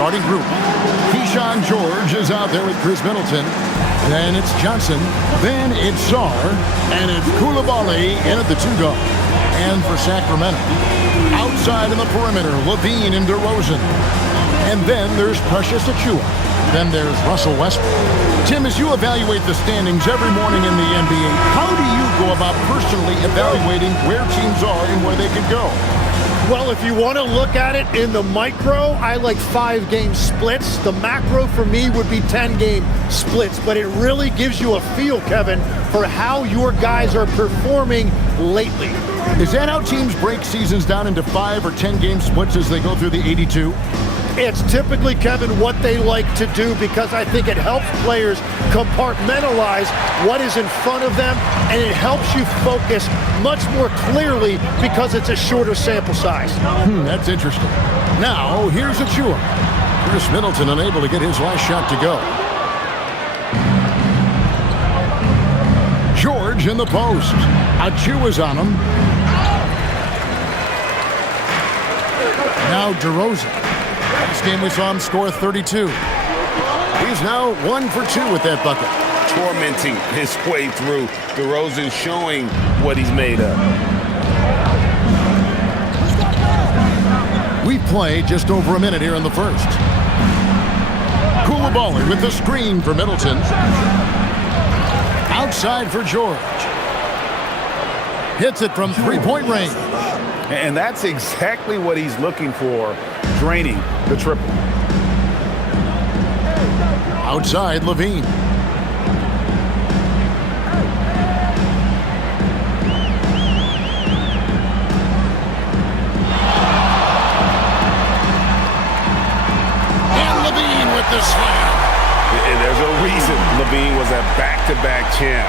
starting group. Keyshawn George is out there with Chris Middleton. Then it's Johnson. Then it's Sarr. And it's Koulibaly in at the 2-guard. And for Sacramento, outside in the perimeter, Levine and DeRozan. And then there's Precious Achiuwa. Then there's Russell Westbrook. Tim, as you evaluate the standings every morning in the NBA, how do you go about personally evaluating where teams are and where they could go? Well, if you want to look at it in the micro, I like 5-game splits. The macro for me would be 10-game splits, but it really gives you a feel, Kevin, for how your guys are performing lately. Is that how teams break seasons down into 5 or 10-game splits as they go through the 82? It's typically, Kevin, what they like to do because I think it helps players compartmentalize what is in front of them, and it helps you focus much more clearly because it's a shorter sample size. That's interesting. Now, here's Achiuwa. Chris Middleton unable to get his last shot to go. George in the post. Achiuwa's on him. Now DeRozan. Last game we saw him score 32. He's now 1 for 2 with that bucket. Tormenting his way through. DeRozan showing what he's made of. We play just over a minute here in the first. Koulibaly with the screen for Middleton. Outside for George. Hits it from three-point range. And that's exactly what he's looking for, draining the triple. Outside, Levine. And Levine with the slam. And there's a reason Levine was a back-to-back champ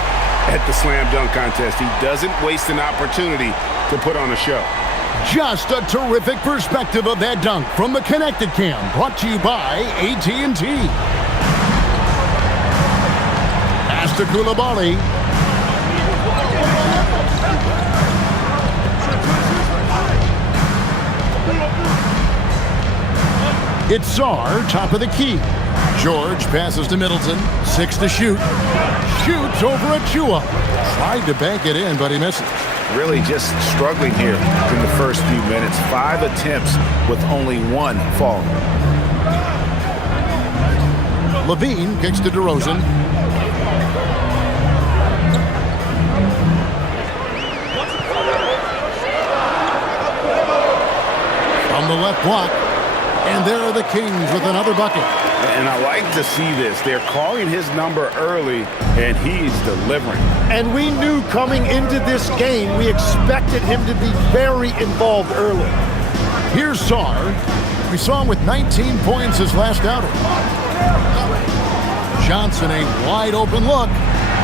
at the slam dunk contest. He doesn't waste an opportunity to put on a show. Just a terrific perspective of that dunk from the Connecticut cam, brought to you by AT&T. Pass to Koulibaly. It's Sarr, top of the key. George passes to Middleton. 6 to shoot. Shoots over Achiuwa. Tried to bank it in, but he misses. Really just struggling here in the first few minutes. 5 attempts with only 1 fall. Levine kicks to DeRozan. From the left block. And there are the Kings with another bucket. And I like to see this. They're calling his number early, and he's delivering. And we knew coming into this game, we expected him to be very involved early. Here's Sarr. We saw him with 19 points his last outing. Johnson, a wide open look.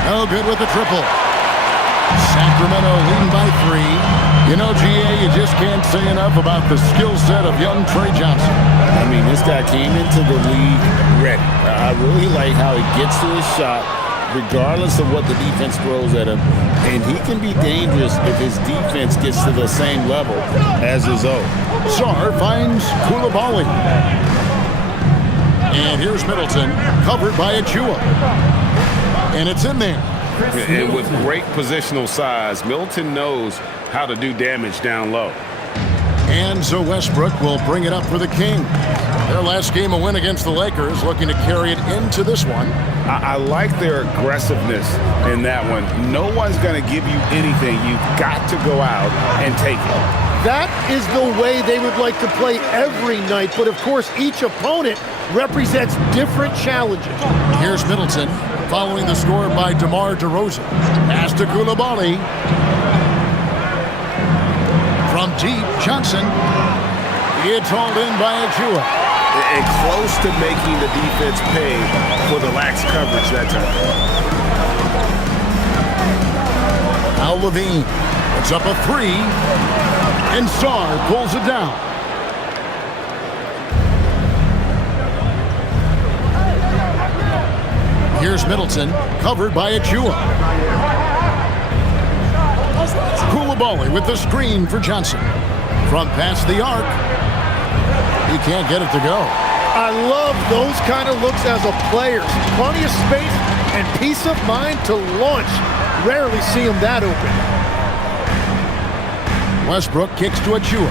No good with the triple. Sacramento leading by 3. You know, GA, you just can't say enough about the skill set of young Trey Johnson. I mean, this guy came into the league ready. I really like how he gets to his shot, regardless of what the defense throws at him. And he can be dangerous if his defense gets to the same level as his own. Sarr finds Koulibaly. And here's Middleton, covered by Achiuwa. And it's in there. And with great positional size, Middleton knows how to do damage down low. And so Westbrook will bring it up for the Kings. Their last game, a win against the Lakers, looking to carry it into this one. I like their aggressiveness in that one. No one's going to give you anything. You've got to go out and take it. That is the way they would like to play every night, but of course each opponent represents different challenges. Here's Middleton, following the score by DeMar DeRozan. Pass to Koulibaly. From deep, Johnson. It's hauled in by Achiuwa. And close to making the defense pay for the lax coverage that time. Now Levine. It's up a 3. And Sarr pulls it down. Here's Middleton, covered by Achiuwa. Koulibaly with the screen for Johnson. From past the arc. He can't get it to go. I love those kind of looks as a player. Plenty of space and peace of mind to launch. Rarely see him that open. Westbrook kicks to Achua.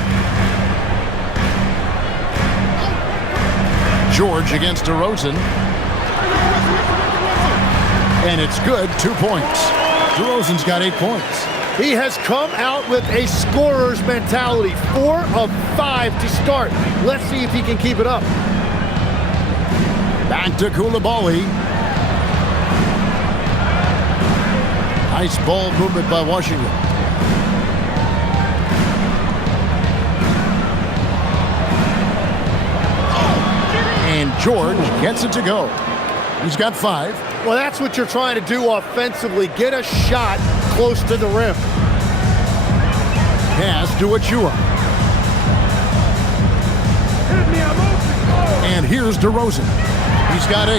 George against DeRozan. And it's good, 2 points. DeRozan's got 8 points. He has come out with a scorer's mentality. 4 of 5 to start. Let's see if he can keep it up. Back to Koulibaly. Nice ball movement by Washington. And George gets it to go. He's got 5. Well, that's what you're trying to do offensively. Get a shot close to the rim. Pass to Achua. And here's DeRozan. He's got 8.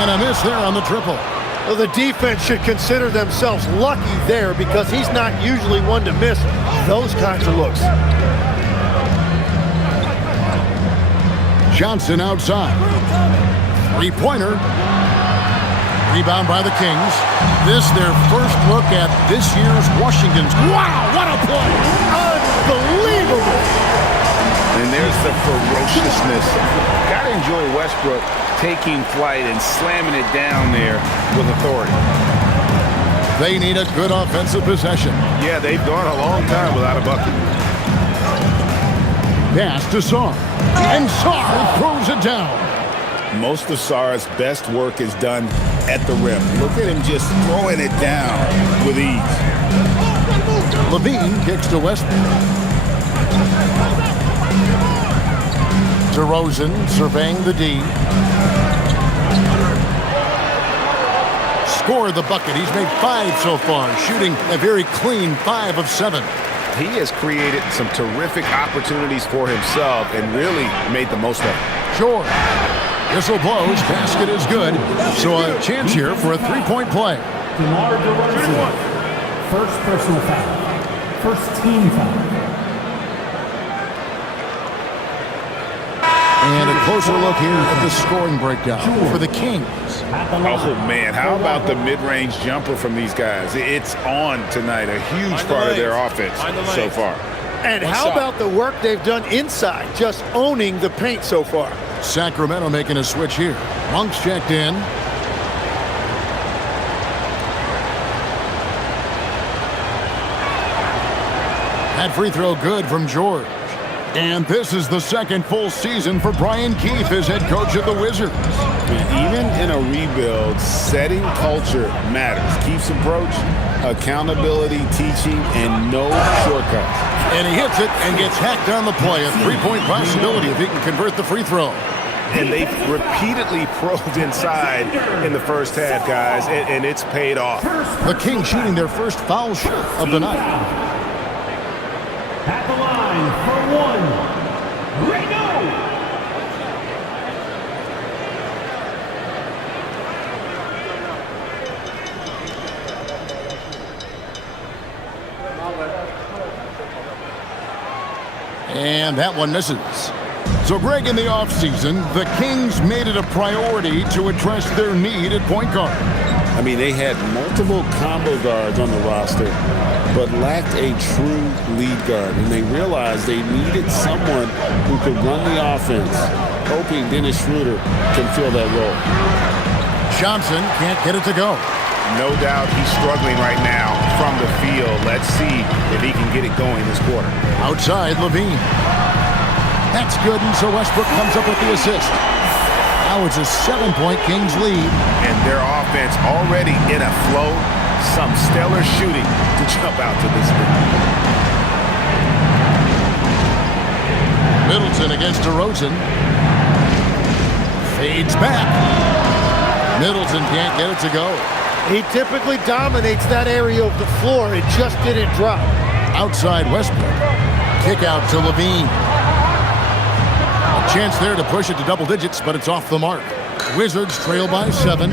And a miss there on the triple. Well, the defense should consider themselves lucky there because he's not usually one to miss those kinds of looks. Johnson outside. Three-pointer. Rebound by the Kings. This their first look at this year's Washington's. Wow, what a play! Unbelievable! And there's the ferociousness. Gotta enjoy Westbrook taking flight and slamming it down there with authority. They need a good offensive possession. Yeah, they've gone a long time without a bucket. Pass to Sarr. And Sarr throws it down. Most of Sarr's best work is done at the rim. Look at him just throwing it down with ease. Levine kicks to Westbrook. DeRozan surveying the D. Scored the bucket. He's made 5 so far, shooting a very clean 5 of 7. He has created some terrific opportunities for himself and really made the most of it. George. Whistle blows. Basket is good. So a chance here for a 3-point play. DeMar DeRozan. First personal foul. First team foul. And a closer look here at the scoring breakdown for the Kings. Oh, man, how about the mid-range jumper from these guys? It's on tonight, a huge part of their offense so far. And how about the work they've done inside, just owning the paint so far? Sacramento making a switch here. Monk's checked in. That free throw good from George. And this is the second full season for Brian Keefe as head coach of the Wizards. Even in a rebuild, setting culture matters. Keefe's approach, accountability, teaching, and no shortcuts. And he hits it and gets hacked on the play. A 3-point possibility if he can convert the free throw. And they've repeatedly probed inside in the first half, guys, and it's paid off. The Kings shooting their first foul shot of the night. At the line for one, Reno. And that one misses. So, Greg, in the offseason, the Kings made it a priority to address their need at point guard. I mean, they had multiple combo guards on the roster, but lacked a true lead guard. And they realized they needed someone who could run the offense, hoping Dennis Schroeder can fill that role. Johnson can't get it to go. No doubt he's struggling right now from the field. Let's see if he can get it going this quarter. Outside, Levine. That's good, and so Westbrook comes up with the assist. Now it's a 7-point Kings lead. And their offense already in a flow. Some stellar shooting to jump out to this lead. Middleton against DeRozan. Fades back. Middleton can't get it to go. He typically dominates that area of the floor. It just didn't drop. Outside Westbrook. Kick out to Levine. A chance there to push it to double digits, but it's off the mark. Wizards trail by 7.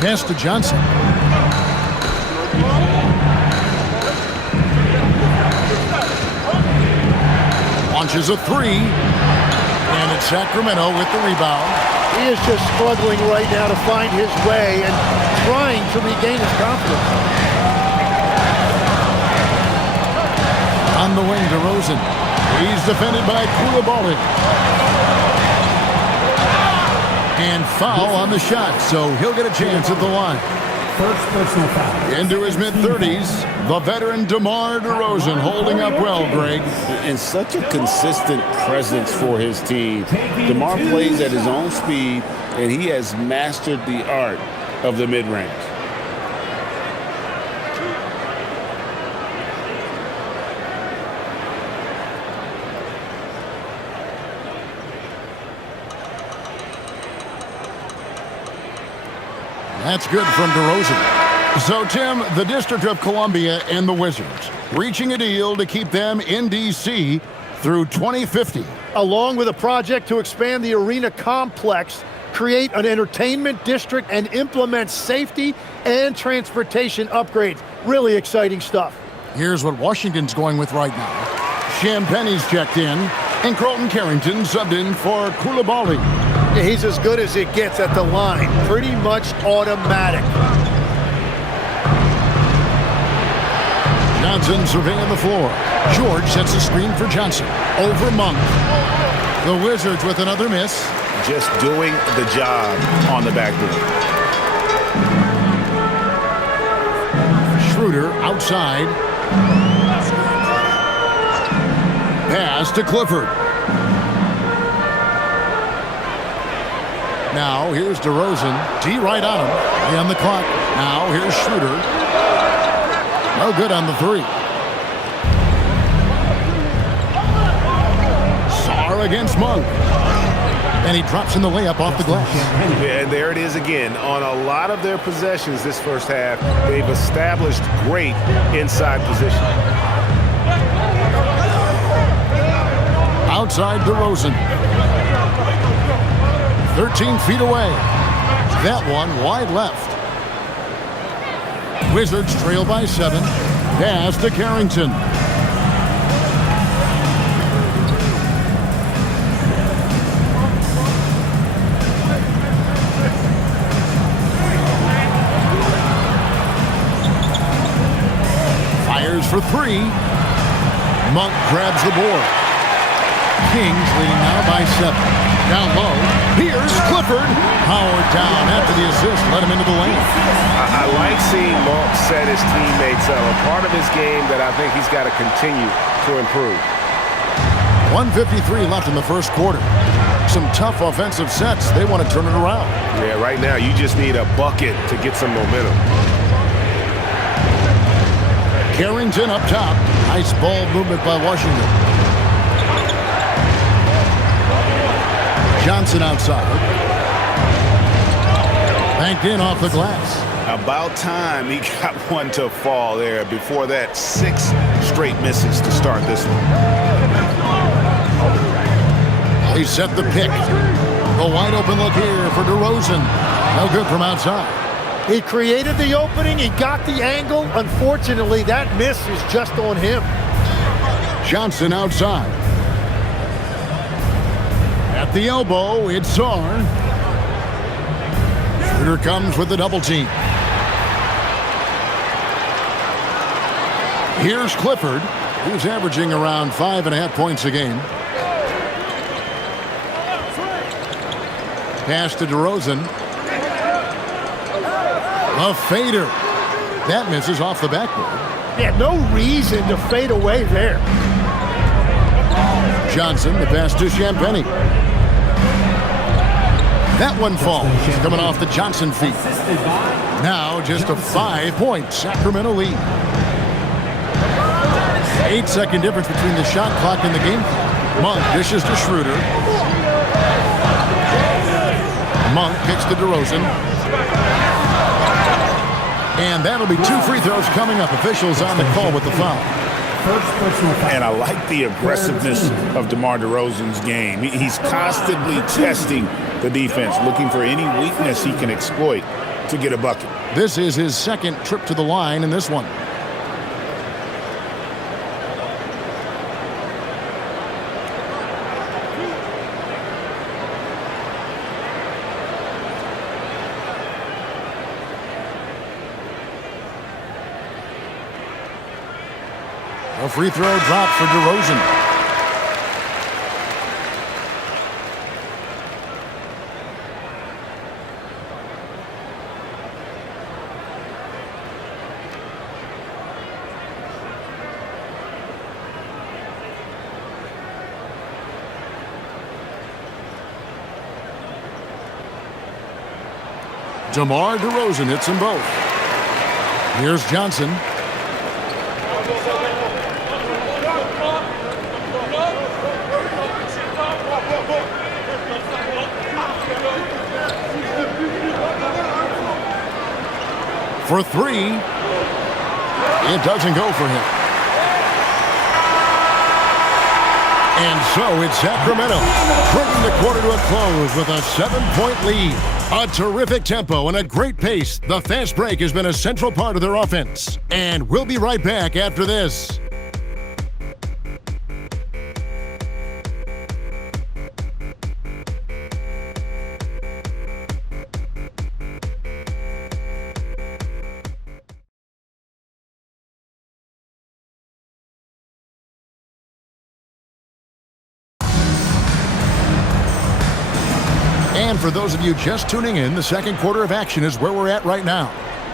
Pass to Johnson. Launches a 3. And it's Sacramento with the rebound. He is just struggling right now to find his way and trying to regain his confidence. On the wing, DeRozan. He's defended by Koulibaly. And foul on the shot, so he'll get a chance at the line. First personal foul. Into his mid-30s, the veteran DeMar DeRozan holding up well, Greg. And such a consistent presence for his team. DeMar plays at his own speed, and he has mastered the art of the mid-range. That's good from DeRozan. So, Tim, the District of Columbia and the Wizards reaching a deal to keep them in D.C. through 2050. Along with a project to expand the arena complex, create an entertainment district, and implement safety and transportation upgrades. Really exciting stuff. Here's what Washington's going with right now. Champagne's checked in, and Colton Carrington subbed in for Koulibaly. He's as good as it gets at the line. Pretty much automatic. Johnson surveying the floor. George sets a screen for Johnson. Over Monk. The Wizards with another miss. Just doing the job on the backboard. Schroeder outside. Pass to Clifford. Now here's DeRozan. D right on him. Play on the clock. Now here's Schroeder. No good on the three. Sarr against Monk. And he drops in the layup off the glass. Yeah, and there it is again. On a lot of their possessions this first half, they've established great inside position. Outside DeRozan. 13 feet away. That one wide left. Wizards trail by 7. Pass to Carrington. Fires for 3. Monk grabs the board. Kings leading now by 7. Down low. Here's Clifford. Howard down after the assist. Let him into the lane. I like seeing Monk set his teammates up. A part of his game that I think he's got to continue to improve. 1:53 left in the first quarter. Some tough offensive sets. They want to turn it around. Yeah, right now you just need a bucket to get some momentum. Carrington up top. Nice ball movement by Washington. Johnson outside. Banked in off the glass. About time he got one to fall there. Before that, 6 straight misses to start this one. They set the pick. A wide open look here for DeRozan. No good from outside. He created the opening. He got the angle. Unfortunately, that miss is just on him. Johnson outside. At the elbow, it's Sarr. Shooter comes with the double team. Here's Clifford, who's averaging around 5.5 points a game. Pass to DeRozan. A fader. That misses off the backboard. Yeah, no reason to fade away there. Johnson, the pass to Champagnie. That one falls, coming off the Johnson feet. Now just a 5-point Sacramento lead. 8-second difference between the shot clock and the game clock. Monk dishes to Schroeder. Monk kicks to DeRozan. And that'll be 2 free throws coming up. Officials on the call with the foul. And I like the aggressiveness of DeMar DeRozan's game. He's constantly testing the defense, looking for any weakness he can exploit to get a bucket. This is his second trip to the line in this one. A free throw drop for DeRozan. DeMar DeRozan hits them both. Here's Johnson. For three. It doesn't go for him. And so it's Sacramento bringing the quarter to a close with a 7-point lead. A terrific tempo and a great pace. The fast break has been a central part of their offense. And we'll be right back after this. And for those of you just tuning in, the second quarter of action is where we're at right now.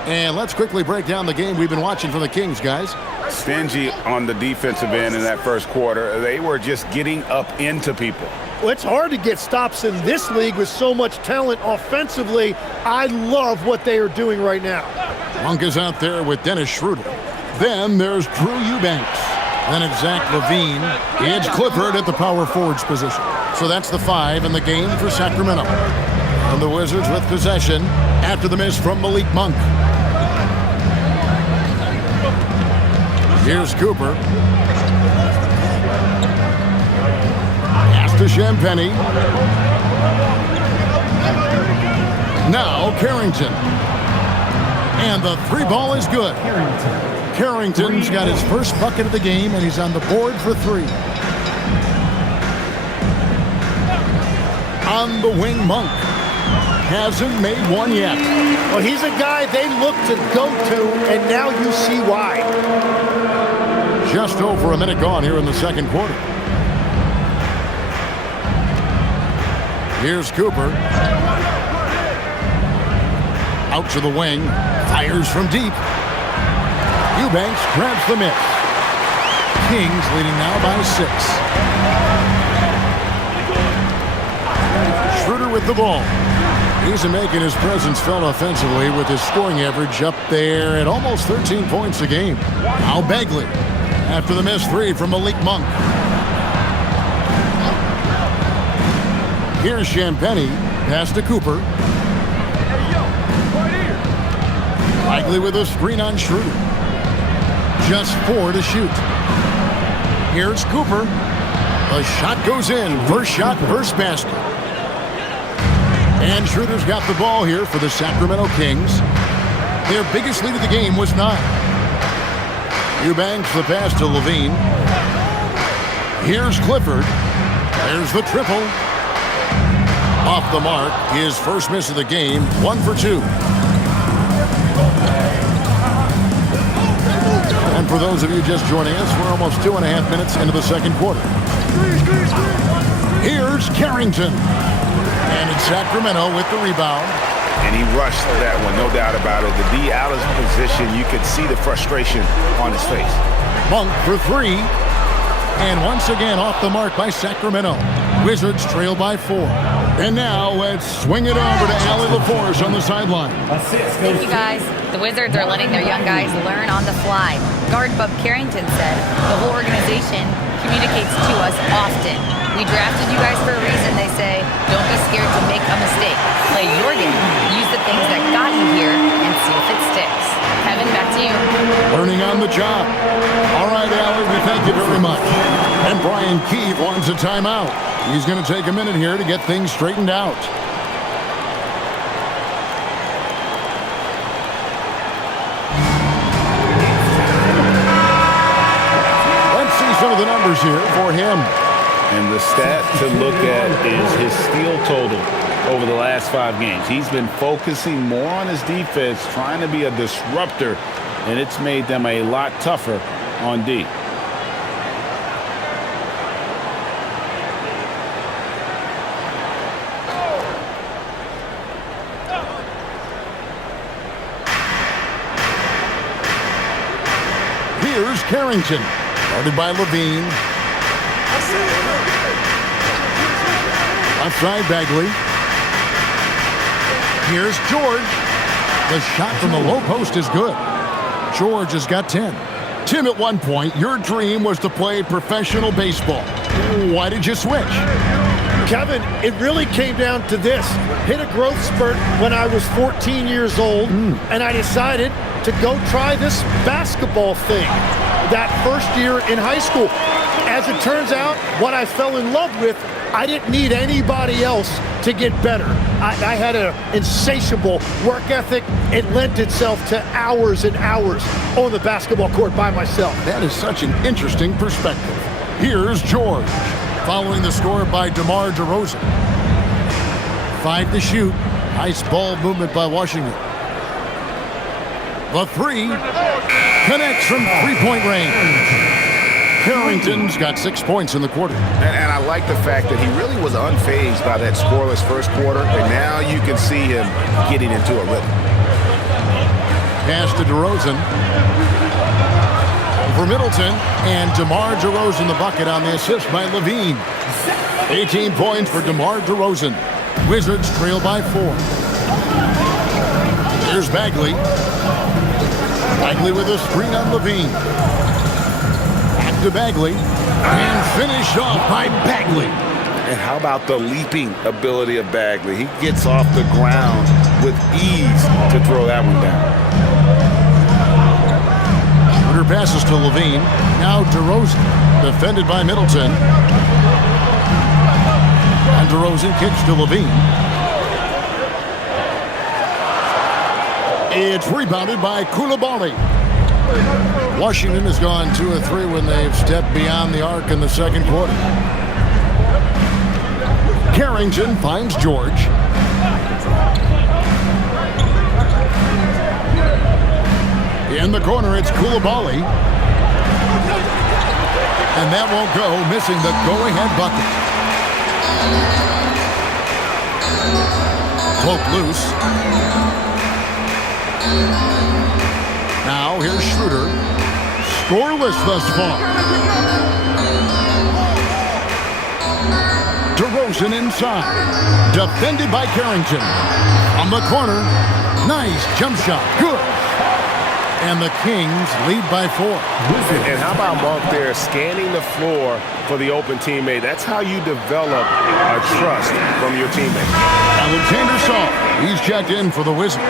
And let's quickly break down the game we've been watching from the Kings, guys. Stingy on the defensive end in that first quarter. They were just getting up into people. Well, it's hard to get stops in this league with so much talent offensively. I love what they are doing right now. Monk is out there with Dennis Schroeder. Then there's Drew Eubanks. Then it's Zach LaVine. It's Clifford at the power forwards position. So that's the 5 in the game for Sacramento. And the Wizards with possession after the miss from Malik Monk. Here's Cooper. Pass to Champagnie. Now Carrington. And the 3 ball is good. Carrington's got his first bucket of the game, and he's on the board for 3. On the wing, Monk. Hasn't made one yet. Well, he's a guy they look to go to, and now you see why. Just over a minute gone here in the second quarter. Here's Cooper. Out to the wing. Fires from deep. Eubanks grabs the miss. Kings leading now by 6. Schroeder with the ball. He's making his presence felt offensively with his scoring average up there at almost 13 points a game. Now Bagley after the missed 3 from Malik Monk. Here's Champagnie. Pass to Cooper. Bagley with a screen on Schroeder. Just 4 to shoot. Here's Cooper. The shot goes in. First shot, first basket. And Schroeder's got the ball here for the Sacramento Kings. Their biggest lead of the game was 9. Eubanks the pass to LaVine. Here's Clifford. There's the triple. Off the mark. His first miss of the game. 1 for 2. And for those of you just joining us, we're almost 2.5 minutes into the second quarter. Here's Carrington. And it's Sacramento with the rebound. And he rushed that one, no doubt about it. To be out of position, you could see the frustration on his face. Monk for 3. And once again off the mark by Sacramento. Wizards trail by 4. And now let's swing it over to Allie LaForce on the sideline. Thank you, guys. The Wizards are letting their young guys learn on the fly. Guard Bub Carrington said, the whole organization communicates to us often. We drafted you guys for a reason, they say. Don't be scared to make a mistake. Play your game. Use the things that got you here and see if it sticks. Kevin, back to you. Learning on the job. All right, Allie, we thank you very much. And Brian Keefe wants a timeout. He's going to take a minute here to get things straightened out. Let's see some of the numbers here for him. And the stat to look at is his steal total over the last 5 games. He's been focusing more on his defense, trying to be a disruptor, and it's made them a lot tougher on D. Here's Carrington. Guarded by Levine. Left side, Bagley. Here's George. The shot from the low post is good. George has got 10. Tim, at one point, your dream was to play professional baseball. Why did you switch? Kevin, it really came down to this. Hit a growth spurt when I was 14 years old, and I decided to go try this basketball thing that first year in high school. As it turns out, what I fell in love with, I didn't need anybody else to get better. I had an insatiable work ethic. It lent itself to hours and hours on the basketball court by myself. That is such an interesting perspective. Here's George, following the score by DeMar DeRozan. 5 to shoot. Nice ball movement by Washington. The three connects from three-point range. Carrington's got 6 points in the quarter. And I like the fact that he really was unfazed by that scoreless first quarter, and now you can see him getting into a rhythm. Pass to DeRozan. For Middleton, and DeMar DeRozan the bucket on the assist by Levine. 18 points for DeMar DeRozan. Wizards trail by 4. Here's Bagley. Bagley with a screen on Levine. Back to Bagley. And finished off by Bagley. And how about the leaping ability of Bagley? He gets off the ground with ease to throw that one down. Shooter passes to Levine. Now DeRozan, defended by Middleton. And DeRozan kicks to Levine. It's rebounded by Coulibaly. Washington has gone 2 of 3 when they've stepped beyond the arc in the second quarter. Carrington finds George. In the corner, it's Coulibaly. And that won't go, missing the go-ahead bucket. Poke loose. Now here's Schroeder. Scoreless thus far. DeRozan inside. Defended by Carrington. On the corner. Nice jump shot. Good. And the Kings lead by 4. And how about Monk there scanning the floor for the open teammate? That's how you develop a trust from your teammate. Alexander Saul. He's checked in for the Wizards.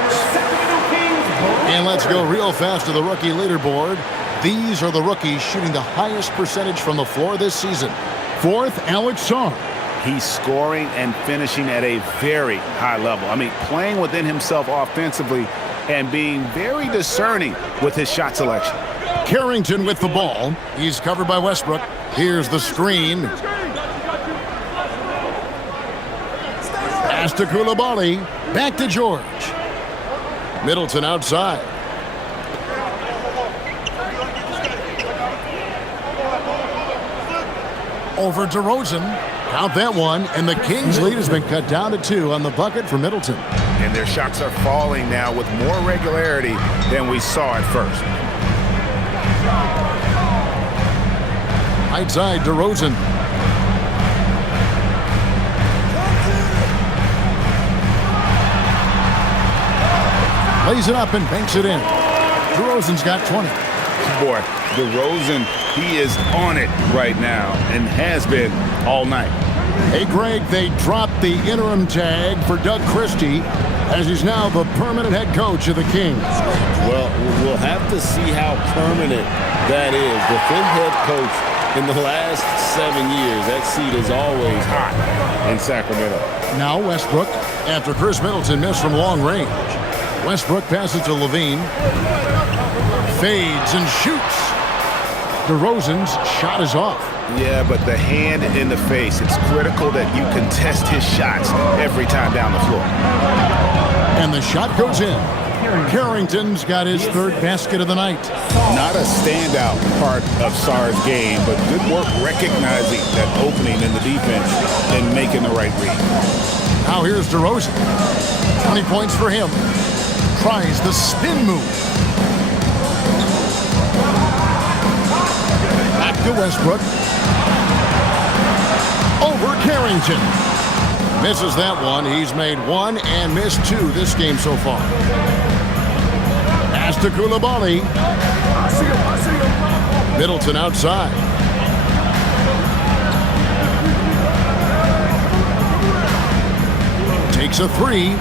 And let's go real fast to the rookie leaderboard. These are the rookies shooting the highest percentage from the floor this season. 4th, Alex Saul. He's scoring and finishing at a very high level. I mean, playing within himself offensively and being very discerning with his shot selection. Carrington with the ball. He's covered by Westbrook. Here's the screen. Pass to Coulibaly. Back to George. Middleton outside. Over DeRozan. Count that one. And the Kings' lead has been cut down to 2 on the bucket for Middleton. And their shots are falling now with more regularity than we saw at first. Right side, DeRozan. Lays it up and banks it in. DeRozan's got 20. Boy, DeRozan, he is on it right now and has been all night. Hey, Greg, they dropped the interim tag for Doug Christie as he's now the permanent head coach of the Kings. Well, we'll have to see how permanent that is. The 5th head coach in the last 7 years. That seat is always hot in Sacramento. Now Westbrook, after Chris Middleton missed from long range. Westbrook passes to Levine. Fades and shoots. DeRozan's shot is off. Yeah, but the hand in the face, it's critical that you contest his shots every time down the floor. And the shot goes in. Carrington's got his 3rd basket of the night. Not a standout part of Sarr's game, but good work recognizing that opening in the defense and making the right read. Now here's DeRozan. 20 points for him. Tries the spin move. to Westbrook. Over Carrington. Misses that one. He's made one and missed two this game so far. Pass to Koulibaly. Middleton outside. Takes a three.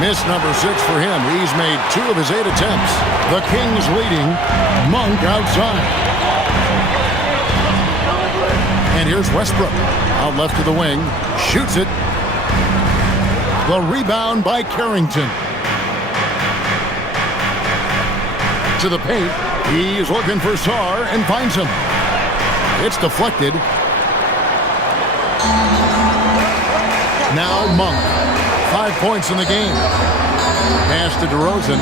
Miss number 6 for him. He's made 2 of his 8 attempts. The Kings leading. Monk outside. And here's Westbrook. Out left to the wing. Shoots it. The rebound by Carrington. To the paint. He's looking for Sarr and finds him. It's deflected. Now Monk. 5 points in the game. Pass to DeRozan.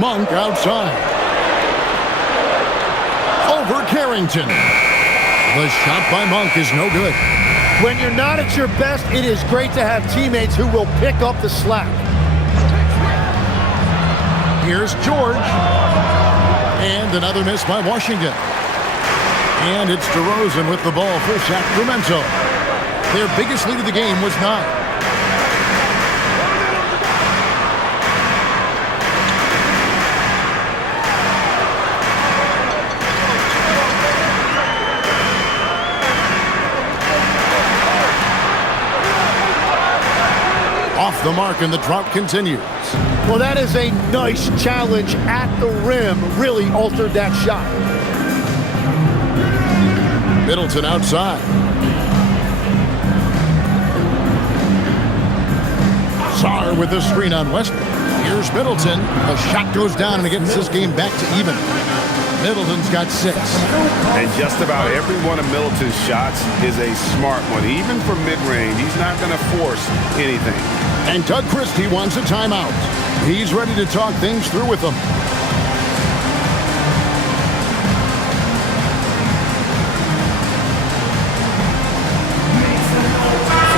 Monk outside. Over Carrington. The shot by Monk is no good. When you're not at your best, it is great to have teammates who will pick up the slack. Here's George. And another miss by Washington. And it's DeRozan with the ball for Sacramento. Their biggest lead of the game was 9. Off the mark, and the drought continues. Well, that is a nice challenge at the rim. Really altered that shot. Middleton outside. Sarr with the screen on Westbrook. Here's Middleton. The shot goes down and it gets this game back to even. Middleton's got 6. And just about every one of Middleton's shots is a smart one. Even from mid-range, he's not going to force anything. And Doug Christie wants a timeout. He's ready to talk things through with them.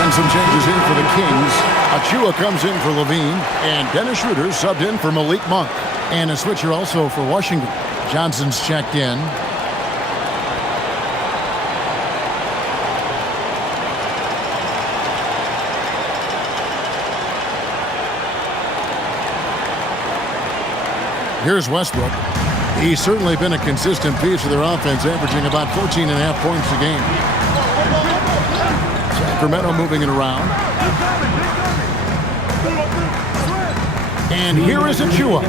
And some changes in for the Kings. Achua comes in for Levine, and Dennis Schroeder subbed in for Malik Monk. And a switcher also for Washington. Johnson's checked in. Here's Westbrook. He's certainly been a consistent piece of their offense, averaging about 14.5 points a game. Sacramento moving it around. And here is Achua.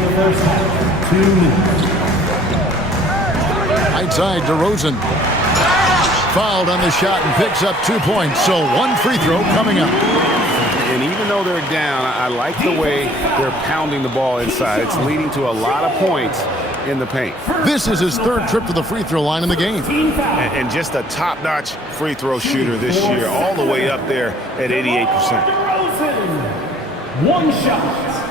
Right side, DeRozan. Fouled on the shot and picks up 2 points. So 1 free throw coming up. And even though they're down, I like the way they're pounding the ball inside. It's leading to a lot of points in the paint. This is his 3rd trip to the free throw line in the game. And just a top-notch free throw shooter this year, all the way up there at 88%. 1 shot.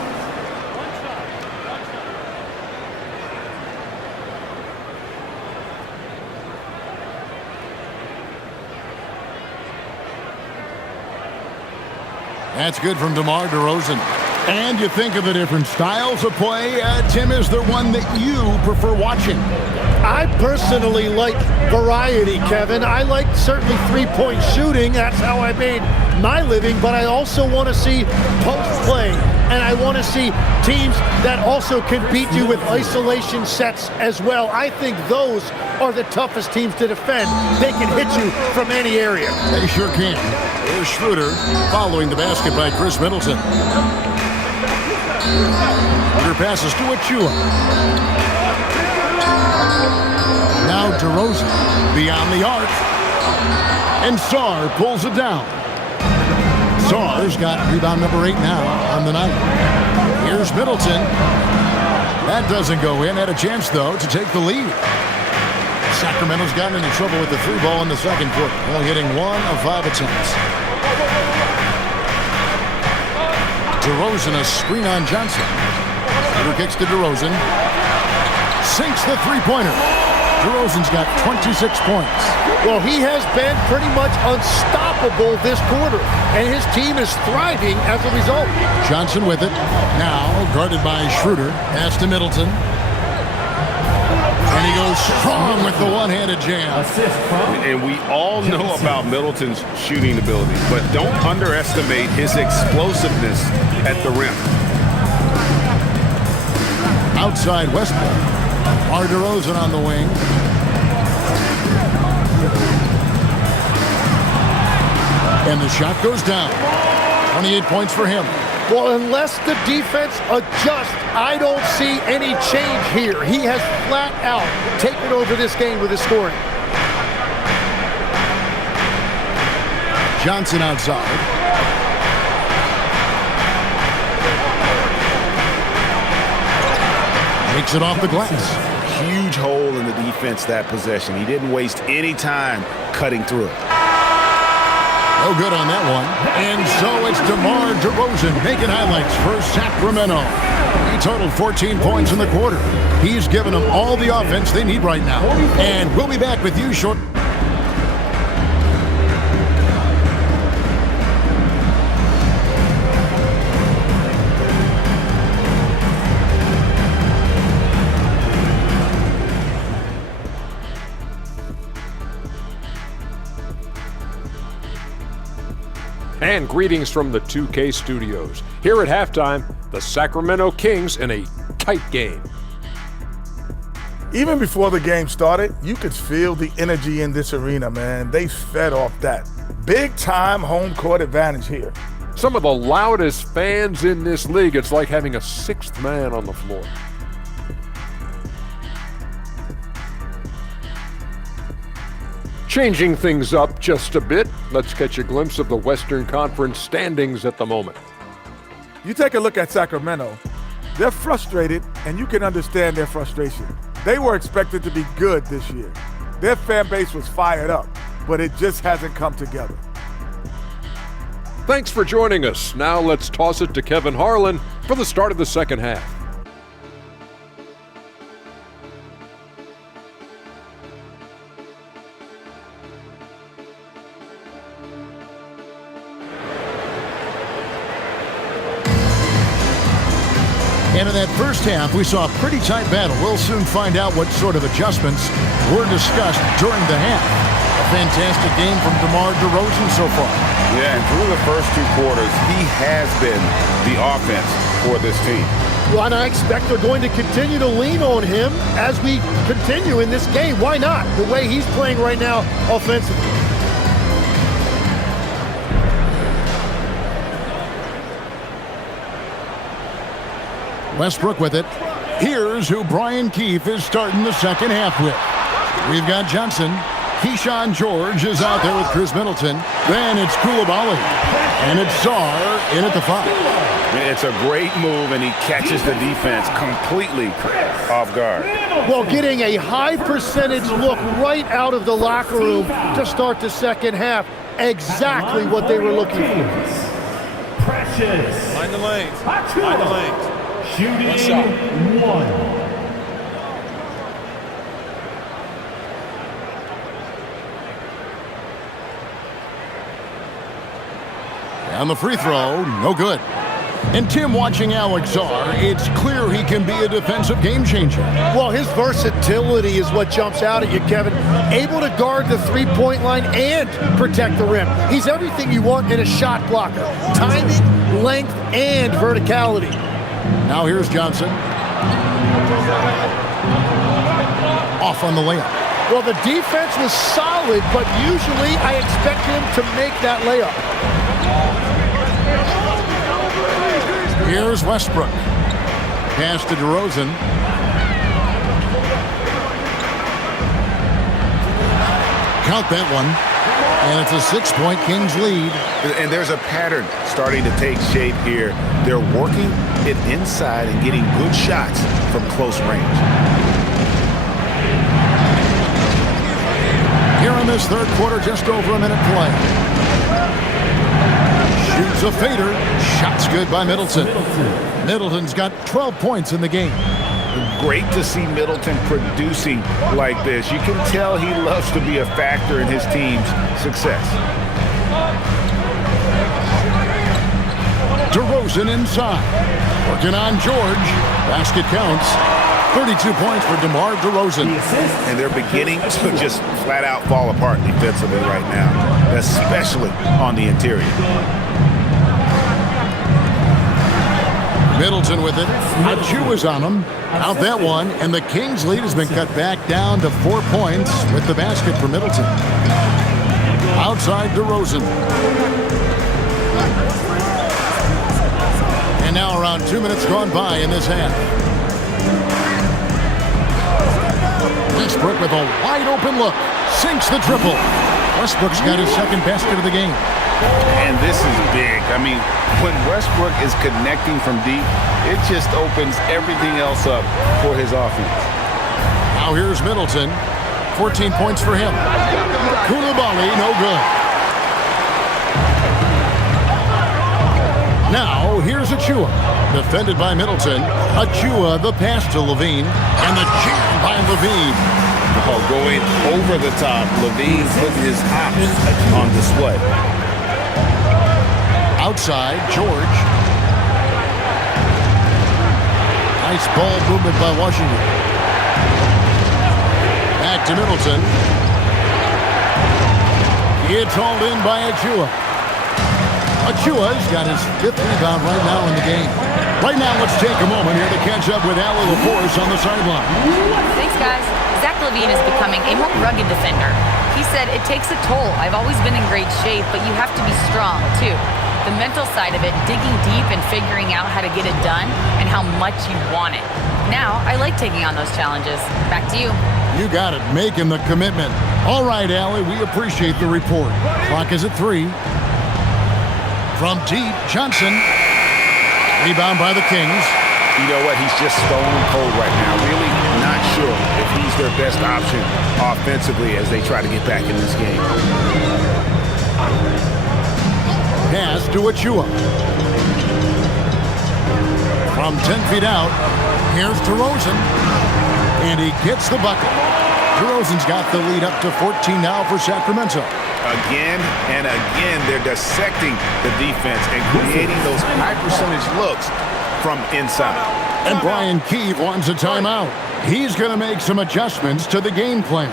That's good from DeMar DeRozan. And you think of the different styles of play. Tim, is there one that you prefer watching? I personally like variety, Kevin. I like certainly three-point shooting. That's how I made my living. But I also want to see post play. And I want to see teams that also can beat you with isolation sets as well. I think those are the toughest teams to defend. They can hit you from any area. They sure can. Here's Schroeder following the basket by Chris Middleton. Schroeder passes to Achua. Now DeRozan beyond the arc. And Sarr pulls it down. Sarr's got rebound number 8 now on the night. Here's Middleton. That doesn't go in. Had a chance, though, to take the lead. Sacramento's gotten into trouble with the 3 ball in the second quarter, only hitting 1 of 5 attempts. DeRozan, a screen on Johnson. Schroeder kicks to DeRozan. Sinks the three-pointer. DeRozan's got 26 points. Well, he has been pretty much unstoppable this quarter, and his team is thriving as a result. Johnson with it. Now guarded by Schroeder. Pass to Middleton. And he goes strong with the one-handed jam. Assist from. And we all know about Middleton's shooting ability, but don't underestimate his explosiveness at the rim. Outside Westbrook. DeRozan on the wing. And the shot goes down. 28 points for him. Well, unless the defense adjusts, I don't see any change here. He has flat out taken over this game with his scoring. Johnson outside. Takes it off the glass. Huge hole in the defense that possession. He didn't waste any time cutting through it. No good on that one. And so it's DeMar DeRozan making highlights for Sacramento. He totaled 14 points in the quarter. He's given them all the offense they need right now. And we'll be back with you shortly. And greetings from the 2K studios. Here at halftime, the Sacramento Kings in a tight game. Even before the game started, you could feel the energy in this arena, man. They fed off that. Big-time home court advantage here. Some of the loudest fans in this league. It's like having a sixth man on the floor. Changing things up just a bit, let's catch a glimpse of the Western Conference standings at the moment. You take a look at Sacramento. They're frustrated, and you can understand their frustration. They were expected to be good this year. Their fan base was fired up, but it just hasn't come together. Thanks for joining us. Now let's toss it to Kevin Harlan for the start of the second half. And in that first half, we saw a pretty tight battle. We'll soon find out what sort of adjustments were discussed during the half. A fantastic game from DeMar DeRozan so far. Yeah, and through the first two quarters, he has been the offense for this team. Well, and I expect they're going to continue to lean on him as we continue in this game. Why not? The way he's playing right now offensively. Westbrook with it. Here's who Brian Keefe is starting the second half with. We've got Johnson. Keyshawn George is out there with Chris Middleton. Then it's Koulibaly. And it's Sarr in at the 5. It's a great move, and he catches the defense completely off guard. Well, getting a high percentage look right out of the locker room to start the second half. Exactly what they were looking for. Precious. Line the lanes. Line the lanes. Shooting one. On the free throw, no good. And Tim, watching Alex Sarr, it's clear he can be a defensive game changer. Well, his versatility is what jumps out at you, Kevin. Able to guard the three-point line and protect the rim. He's everything you want in a shot blocker. Timing, length, and verticality. Now here's Johnson. Off on the layup. Well, the defense was solid, but usually I expect him to make that layup. Here's Westbrook. Pass to DeRozan. Count that one. And it's a 6-point Kings lead. And there's a pattern starting to take shape here. They're working it inside and getting good shots from close range. Here in this third quarter, just over a minute play. Shoots a fader. Shot's good by Middleton. Middleton's got 12 points in the game. Great to see Middleton producing like this. You can tell he loves to be a factor in his team's success. DeRozan inside. Working on George. Basket counts. 32 points for DeMar DeRozan. And they're beginning to just flat out fall apart defensively right now, especially on the interior. Middleton with it. Achua's on him. Out that one, and the Kings' lead has been cut back down to 4 points with the basket for Middleton. Outside DeRozan. And now around 2 minutes gone by in this half. Westbrook with a wide open look. Sinks the triple. Westbrook's got his second basket of the game. And this is big. I mean, when Westbrook is connecting from deep, it just opens everything else up for his offense. Now here's Middleton. 14 points for him. Koulibaly, no good. Now here's Achua. Defended by Middleton. Achua, the pass to Levine. And the jam by Levine. Oh, going over the top. Levine putting his hops on display. Outside, George. Nice ball movement by Washington. Back to Middleton. It's hauled in by Achua. Achua's got his 5th rebound right now in the game. Right now, let's take a moment here to catch up with Allie LaForce on the sideline. Thanks, guys. Zach LaVine is becoming a more rugged defender. He said, it takes a toll. I've always been in great shape, but you have to be strong, too. The mental side of it, digging deep and figuring out how to get it done and how much you want it. Now, I like taking on those challenges. Back to you. You got it, making the commitment. All right, Allie, we appreciate the report. Clock is at 3. From deep, Johnson. Rebound by the Kings. You know what? He's just stone cold right now. Really not sure if he's their best option offensively as they try to get back in this game. Pass to Achua. From 10 feet out, here's DeRozan. And he gets the bucket. DeRozan's got the lead up to 14 now for Sacramento. Again and again, they're dissecting the defense and creating those high percentage looks from inside. And Brian Keefe wants a timeout. He's going to make some adjustments to the game plan.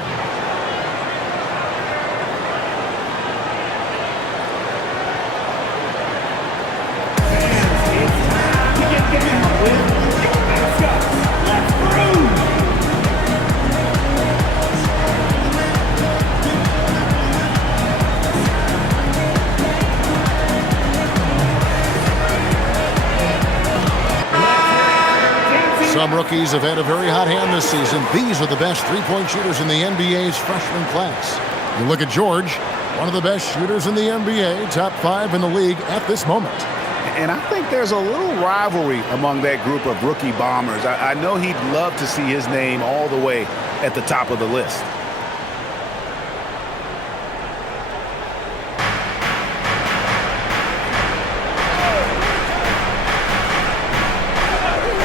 Some rookies have had a very hot hand this season. These are the best three-point shooters in the NBA's freshman class. You look at George, one of the best shooters in the NBA, top 5 in the league at this moment. And I think there's a little rivalry among that group of rookie bombers. I know he'd love to see his name all the way at the top of the list.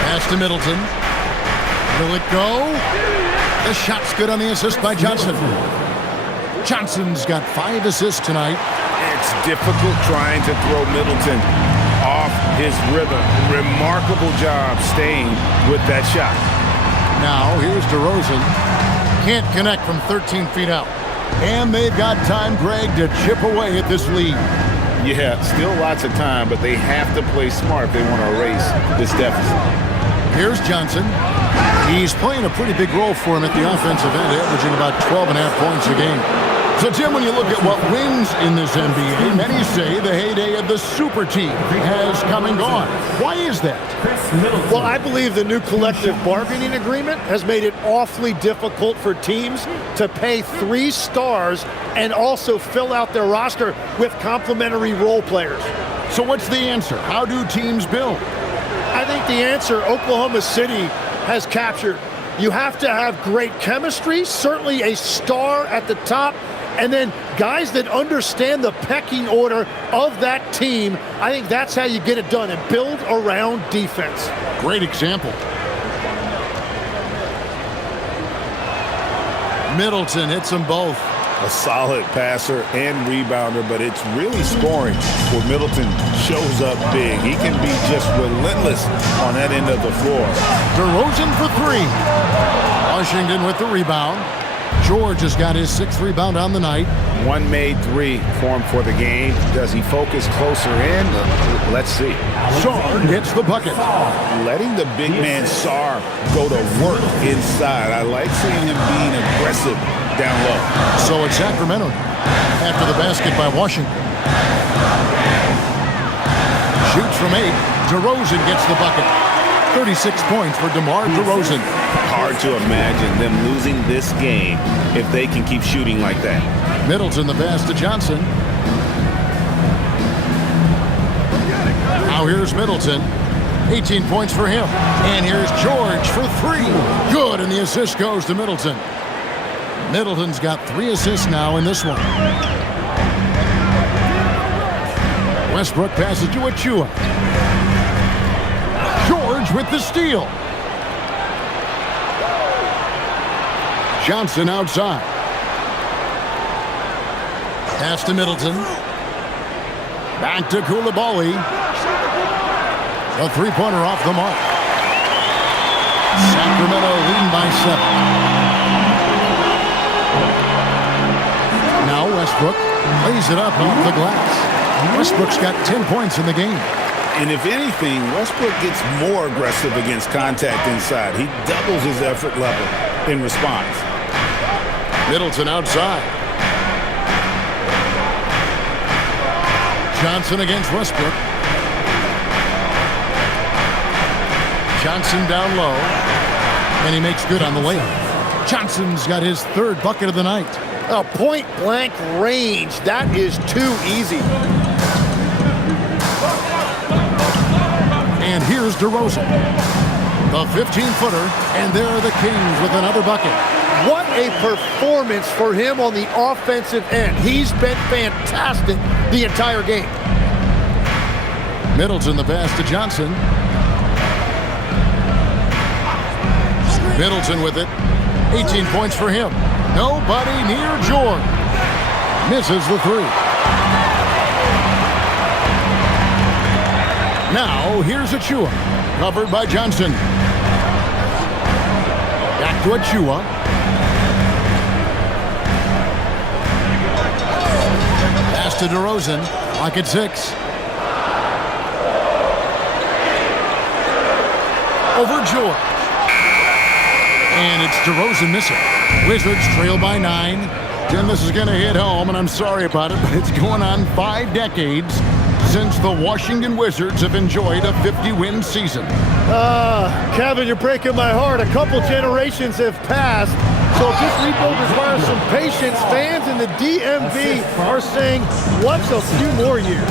Pass to Middleton. Will it go? The shot's good on the assist by Johnson. Johnson's got 5 assists tonight. It's difficult trying to throw Middleton off his rhythm. Remarkable job staying with that shot. Now here's DeRozan. Can't connect from 13 feet out. And they've got time, Greg, to chip away at this lead. Yeah, still lots of time, but they have to play smart if they want to erase this deficit. Here's Johnson. He's playing a pretty big role for him at the offensive end, averaging about 12.5 points a game. So, Tim, when you look at what wins in this NBA, many say the heyday of the super team has come and gone. Why is that? Well, I believe the new collective bargaining agreement has made it awfully difficult for teams to pay 3 stars and also fill out their roster with complementary role players. So what's the answer? How do teams build? I think the answer Oklahoma City has captured. You have to have great chemistry, certainly a star at the top, and then guys that understand the pecking order of that team. I think that's how you get it done and build around defense. Great example. Middleton hits them both. A solid passer and rebounder, but it's really scoring where Middleton shows up big. He can be just relentless on that end of the floor. DeRozan for three. Washington with the rebound. George has got his 6th rebound on the night. One made three for him for the game. Does he focus closer in? Let's see. Sarr hits the bucket. Letting the big man Sarr go to work inside. I like seeing him being aggressive down low. So it's Sacramento after the basket by Washington. Shoots from 8. DeRozan gets the bucket. 36 points for DeMar DeRozan. Hard to imagine them losing this game if they can keep shooting like that. Middleton the pass to Johnson. Now here's Middleton. 18 points for him. And here's George for 3. Good, and the assist goes to Middleton. Middleton's got 3 assists now in this one. Westbrook passes to Achua. George with the steal. Johnson outside. Pass to Middleton. Back to Koulibaly. A three-pointer off the mark. Sacramento leading by 7. Now Westbrook lays it up off the glass. Westbrook's got 10 points in the game. And if anything, Westbrook gets more aggressive against contact inside. He doubles his effort level in response. Middleton outside. Johnson against Westbrook. Johnson down low. And he makes good on the layup. Johnson's got his 3rd bucket of the night. A point-blank range. That is too easy. And here's DeRozan. The 15-footer. And there are the Kings with another bucket. What a performance for him on the offensive end. He's been fantastic the entire game. Middleton the pass to Johnson. Middleton with it. 18 points for him. Nobody near George. Misses the 3. Now here's Achua. Covered by Johnson. Back to Achua. Pass to DeRozan. Clock at 6. Over George. And it's DeRozan missing. Wizards trail by 9. Jim, this is going to hit home, and I'm sorry about it, but it's going on 5 decades since the Washington Wizards have enjoyed a 50-win season. Kevin, you're breaking my heart. A couple generations have passed, so this rebuild requires some patience. Fans in the DMV are saying, what's a few more years?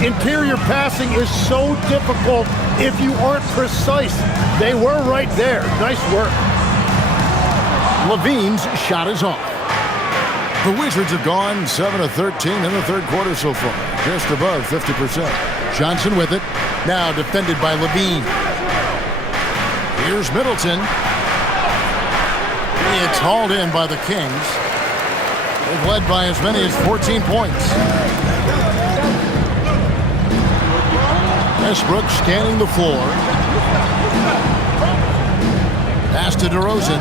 Interior passing is so difficult if you aren't precise. They were right there. Nice work. Levine's shot is off. The Wizards have gone 7 of 13 in the 3rd quarter so far, just above 50%. Johnson with it, now defended by Levine. Here's Middleton. It's hauled in by the Kings. They've led by as many as 14 points. Westbrook scanning the floor. Pass to DeRozan.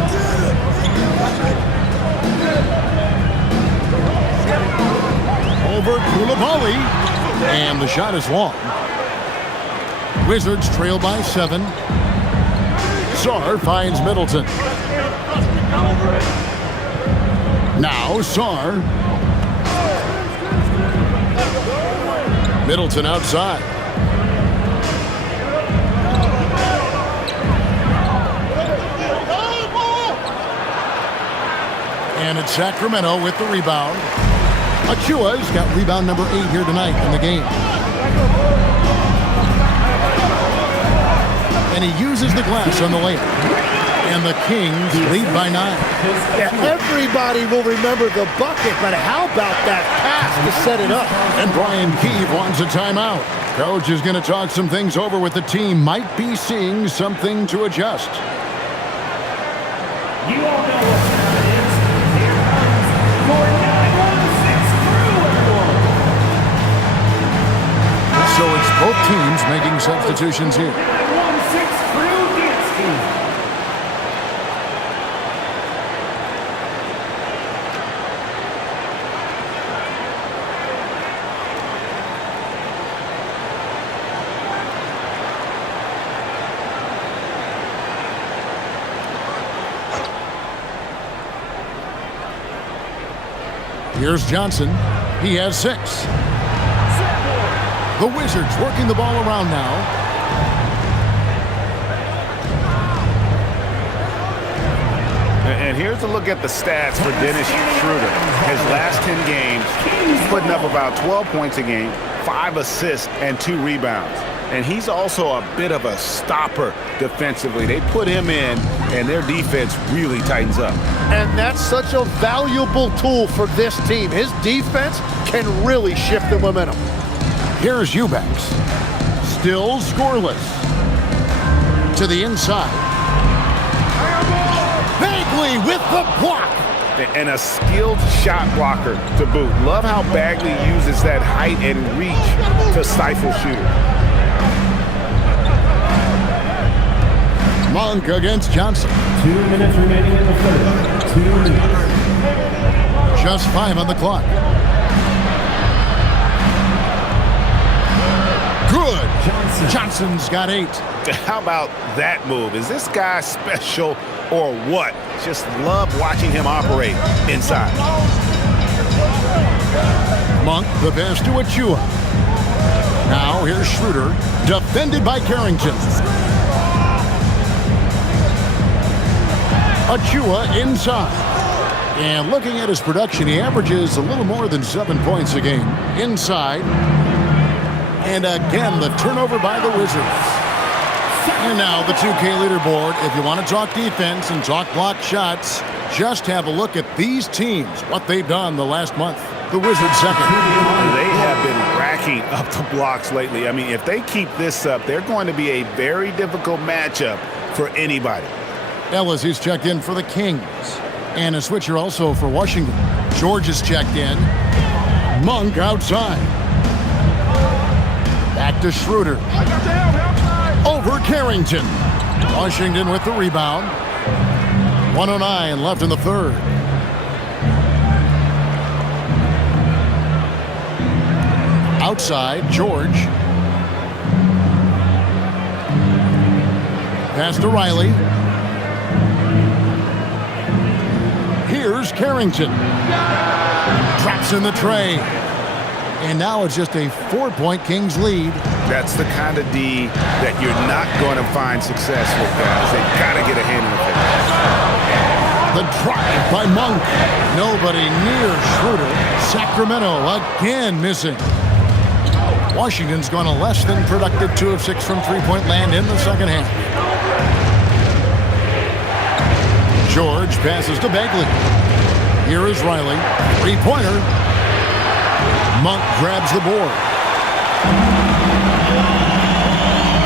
Over Koulibaly. And the shot is long. Wizards trail by 7. Sarr finds Middleton. Now Sarr. Middleton outside. And it's Sacramento with the rebound. Achua's got rebound number 8 here tonight in the game. And he uses the glass on the layup. And the Kings lead by 9. Yeah, everybody will remember the bucket, but how about that pass to set it up? And Brian Keefe wants a timeout. Coach is going to talk some things over with the team. Might be seeing something to adjust. You all know what time it is. teams making substitutions here. 1-6 crew dance team. Here's Johnson. He has 6. The Wizards working the ball around now. And here's a look at the stats for Dennis Schroeder. His last 10 games, he's putting up about 12 points a game, 5 assists, and 2 rebounds. And he's also a bit of a stopper defensively. They put him in, and their defense really tightens up. And that's such a valuable tool for this team. His defense can really shift the momentum. Here's Eubanks. Still scoreless. To the inside. Bagley with the block. And a skilled shot blocker to boot. Love how Bagley uses that height and reach to stifle shooters. Monk against Johnson. 2 minutes remaining in the third. 2 minutes. Just 5 on the clock. Good. Johnson's got 8. How about that move? Is this guy special or what? Just love watching him operate inside. Monk, the pass to Achua. Now here's Schroeder, defended by Carrington. Achua inside. And looking at his production, he averages a little more than 7 points a game. Inside. And again, the turnover by the Wizards. And now the 2K leaderboard. If you want to talk defense and talk block shots, just have a look at these teams, what they've done the last month. The Wizards second. They have been racking up the blocks lately. I mean, if they keep this up, they're going to be a very difficult matchup for anybody. Ellis is checked in for the Kings. And a switcher also for Washington. George is checked in. Monk outside. Back to Schroeder. Over Carrington. Washington with the rebound. 1:09 left in the third. Outside, George. Pass to Riley. Here's Carrington. Drops in the tray. And now it's just a 4-point Kings lead. That's the kind of D that you're not going to find success with, guys. They've got to get a hand in the face. The drive by Monk. Nobody near Schroeder. Sacramento again missing. Washington's gone a less than productive 2 of 6 from three-point land in the second half. George passes to Bagley. Here is Riley. Three-pointer. Monk grabs the board.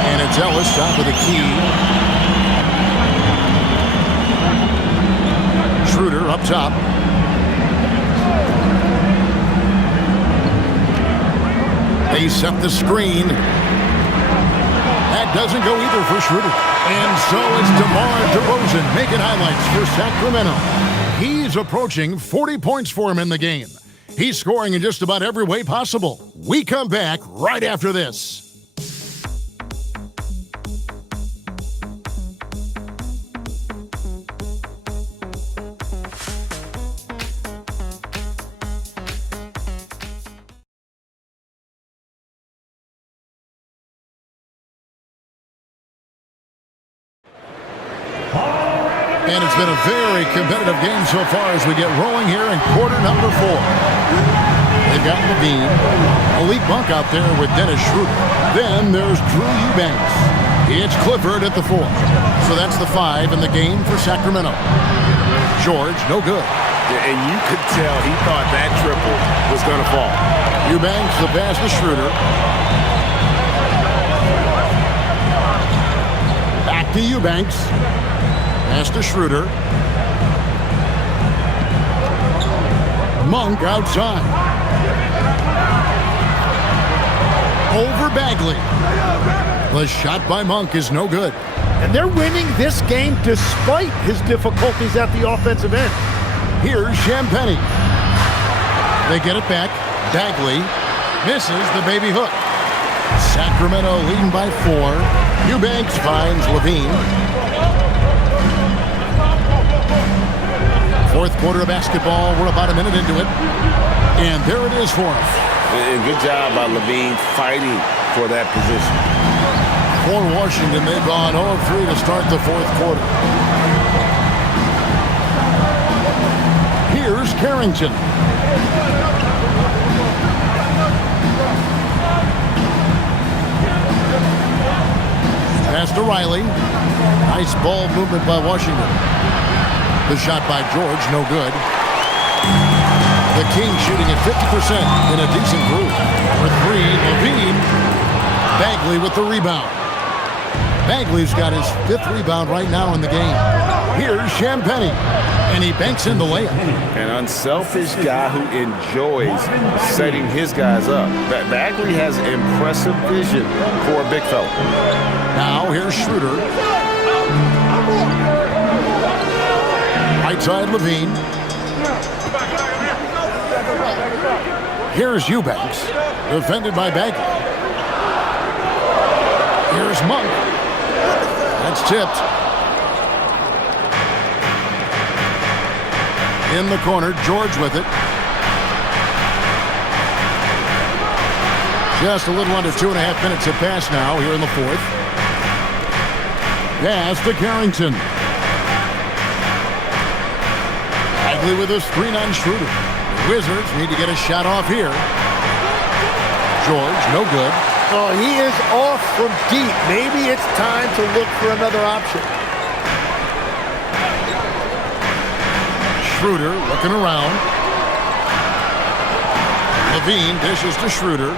And it's Ellis top of the key. Schroeder up top. They set the screen. That doesn't go either for Schroeder. And so it's DeMar DeRozan making highlights for Sacramento. He's approaching 40 points for him in the game. He's scoring in just about every way possible. We come back right after this. And it's been a very competitive game so far as we get rolling here in quarter number 4. They've got Levine, Malik Monk out there with Dennis Schroeder. Then there's Drew Eubanks. It's Clifford at the 4. So that's the 5 in the game for Sacramento. George, no good. And you could tell he thought that triple was going to fall. Eubanks, the pass to Schroeder. Back to Eubanks. Pass to Schroeder. Monk outside. over Bagley. The shot by Monk is no good. And they're winning this game despite his difficulties at the offensive end. Here's Champagnie. They get it back. Bagley misses the baby hook. Sacramento leading by 4. Eubanks finds Levine. Fourth quarter of basketball. We're about a minute into it. And there it is for him. And good job by Levine fighting for that position. For Washington, they've gone 0-3 to start the fourth quarter. Here's Carrington. Pass to Riley. Nice ball movement by Washington. The shot by George, no good. The Kings shooting at 50% in a decent group. For 3, Levine. Bagley with the rebound. Bagley's got his 5th rebound right now in the game. Here's Champagnie, and he banks in the layup. An unselfish guy who enjoys setting his guys up. Bagley has impressive vision for a big fella. Now here's Schroeder. Right side Levine. Here's Eubanks, defended by Bagley. Here's Monk. That's tipped. In the corner, George with it. Just a little under 2.5 minutes have passed now here in the fourth. Pass to Carrington. Bagley with a screen on Schroeder. The Wizards need to get a shot off here. George, no good. Oh, he is off from deep. Maybe it's time to look for another option. Schroeder looking around. Levine dishes to Schroeder.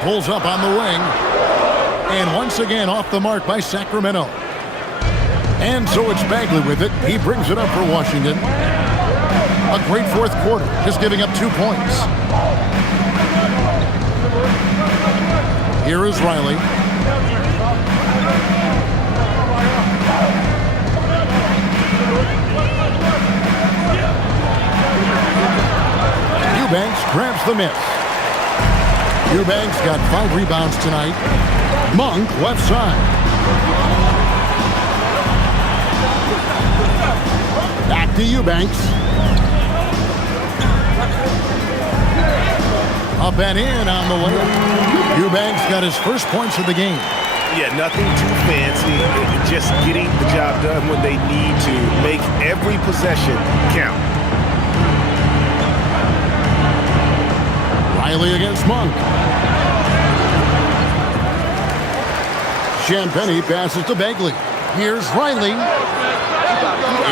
Pulls up on the wing. And once again off the mark by Sacramento. And so it's Bagley with it. He brings it up for Washington. A great fourth quarter, just giving up 2 points. Here is Riley. Eubanks grabs the miss. Eubanks got 5 rebounds tonight. Monk left side. Back to Eubanks. Up and in on the layup. Eubanks got his first points of the game. Yeah, nothing too fancy. Just getting the job done when they need to. Make every possession count. Riley against Monk. Champagnie passes to Bagley. Here's Riley.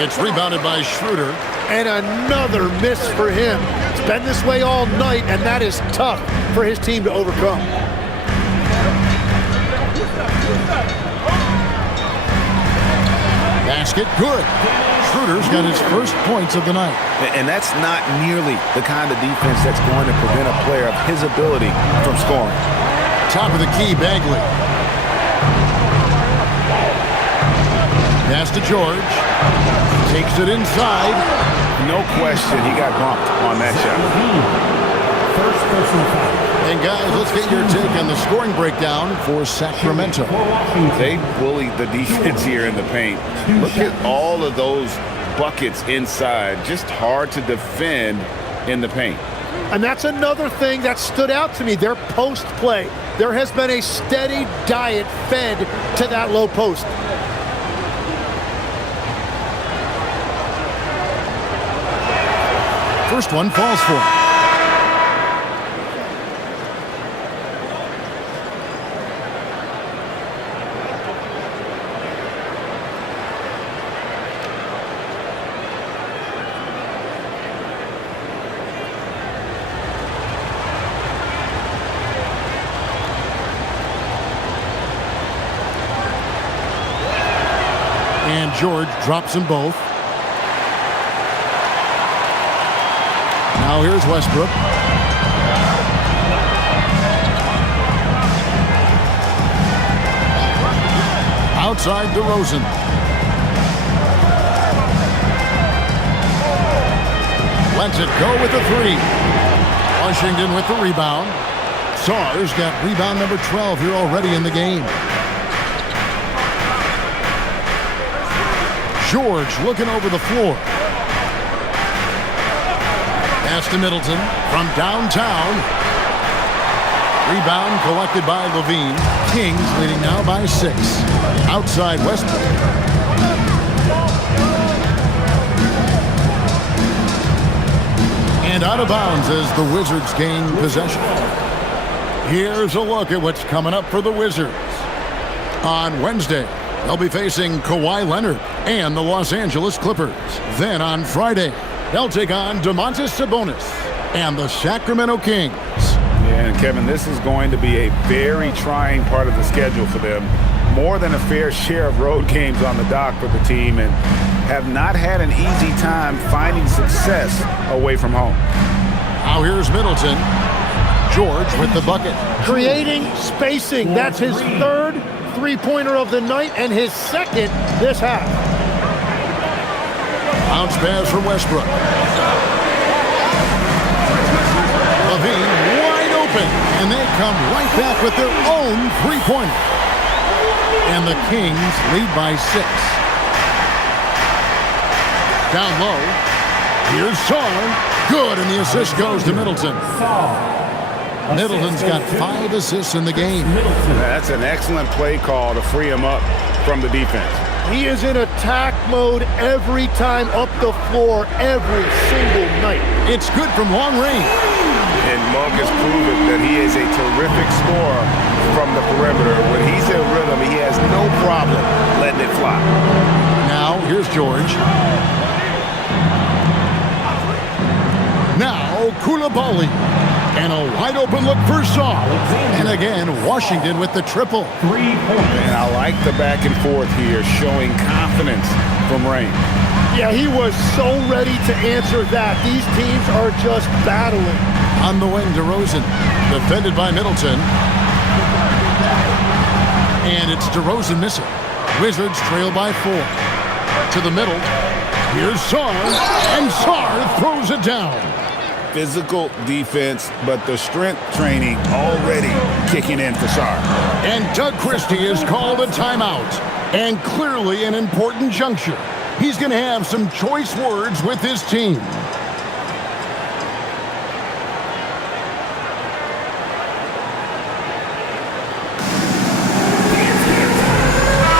It's rebounded by Schroeder. And another miss for him. It's been this way all night, and that is tough for his team to overcome. Basket good. Schroeder's got his first points of the night. And that's not nearly the kind of defense that's going to prevent a player of his ability from scoring. Top of the key, Bagley. Pass to George. Takes it inside. No question he got bumped on that shot. First personal foul. And guys, let's get your take on the scoring breakdown for Sacramento. They bullied the defense here in the paint. Look at all of those buckets inside. Just hard to defend in the paint. And that's another thing that stood out to me, their post play. There has been a steady diet fed to that low post. First one falls for him. And George drops them both. Now here's Westbrook. Outside DeRozan. Lets it go with the three. Washington with the rebound. Sarr's got rebound number 12 here already in the game. George looking over the floor. Pass to Middleton from downtown. Rebound collected by Levine. Kings leading now by 6. Outside Westbrook. And out of bounds as the Wizards gain possession. Here's a look at what's coming up for the Wizards. On Wednesday, they'll be facing Kawhi Leonard and the Los Angeles Clippers. Then on Friday, they'll take on Domantas Sabonis and the Sacramento Kings. Yeah, and Kevin, this is going to be a very trying part of the schedule for them. More than a fair share of road games on the dock for the team, and have not had an easy time finding success away from home. Now here's Middleton. George with the bucket. Creating spacing. That's his third three-pointer of the night and his second this half. Bounce pass from Westbrook. Levine wide open, and they come right back with their own three-pointer. And the Kings lead by 6. Down low. Here's Sarr. Good, and the assist goes to Middleton. Middleton's got 5 assists in the game. That's an excellent play call to free him up from the defense. He is in attack mode every time up the floor, every single night. It's good from long range. And Monk has proven that he is a terrific scorer from the perimeter. When he's in rhythm, he has no problem letting it fly. Now, here's George. Now, Koulibaly. And a wide open look for Sarr. And again, Washington with the triple. 3 points. And I like the back and forth here, showing confidence from Rain. Yeah, he was so ready to answer that. These teams are just battling. On the wing, DeRozan. Defended by Middleton. And it's DeRozan missing. Wizards trail by 4. To the middle. Here's Sarr. And Sarr throws it down. Physical defense, but the strength training already kicking in for Sarr. And Doug Christie has called a timeout. And clearly an important juncture. He's going to have some choice words with his team.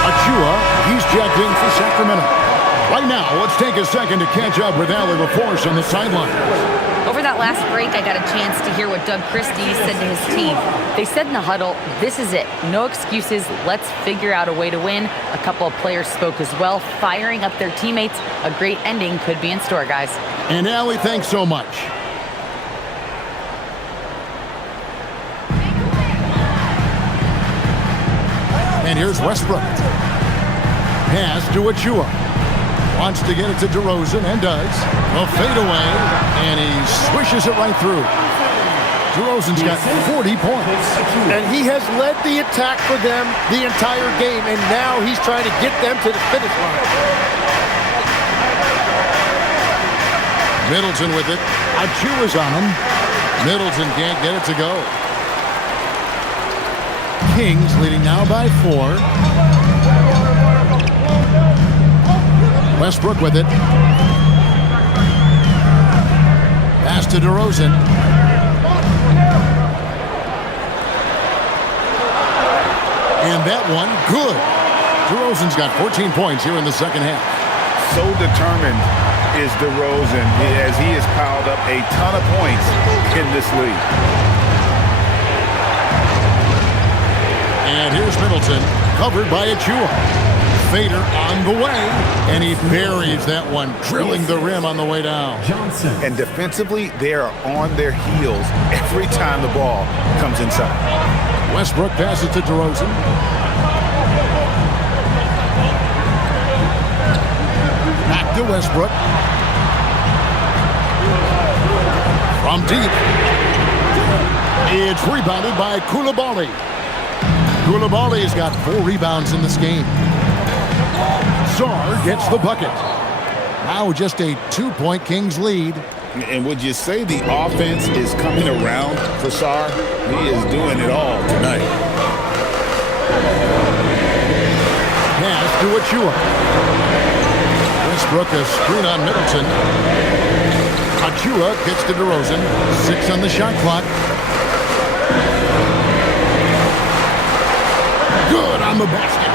Achua, he's checked in for Sacramento. Right now, let's take a second to catch up with Allie LaForce on the sideline. Over that last break, I got a chance to hear what Doug Christie said to his team. They said in the huddle, this is it. No excuses. Let's figure out a way to win. A couple of players spoke as well, firing up their teammates. A great ending could be in store, guys. And Allie, thanks so much. And here's Westbrook. Pass to Achua. Wants to get it to DeRozan and does. A fadeaway, and he swishes it right through. DeRozan's got 40 points. And he has led the attack for them the entire game, and now he's trying to get them to the finish line. Middleton with it. Achua's on him. Middleton can't get it to go. Kings leading now by 4. Westbrook with it. Pass to DeRozan. And that one, good. DeRozan's got 14 points here in the second half. So determined is DeRozan as he has piled up a ton of points in this league. And here's Middleton, covered by Achua. Fader on the way, and he buries that one, drilling the rim on the way down. Johnson. And defensively, they are on their heels every time the ball comes inside. Westbrook passes to DeRozan. Back to Westbrook. From deep. It's rebounded by Koulibaly. Koulibaly's got 4 rebounds in this game. Sarr gets the bucket. Now just a 2-point Kings lead. And would you say the offense is coming around for Sarr? He is doing it all tonight. Pass to Achua. Westbrook a screen on Middleton. Achua gets to DeRozan. 6 on the shot clock. Good on the basket.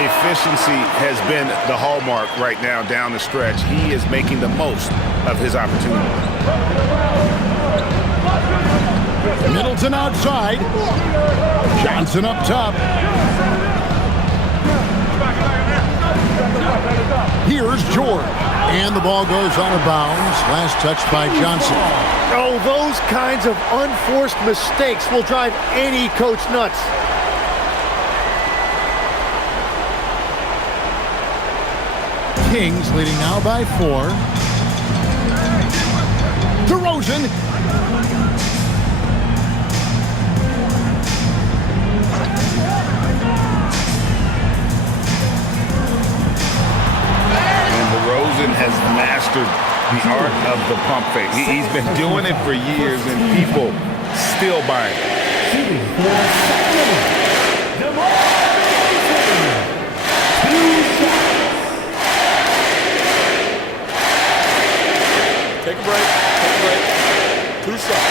Efficiency has been the hallmark right now down the stretch. He is making the most of his opportunity. Middleton outside. Johnson up top. Here's George. And the ball goes out of bounds. Last touch by Johnson. Oh, those kinds of unforced mistakes will drive any coach nuts. Kings leading now by 4. DeRozan. And DeRozan has mastered the art of the pump fake. He's been doing it for years, and people still buying it. Take a break. Take a break. 2 shots.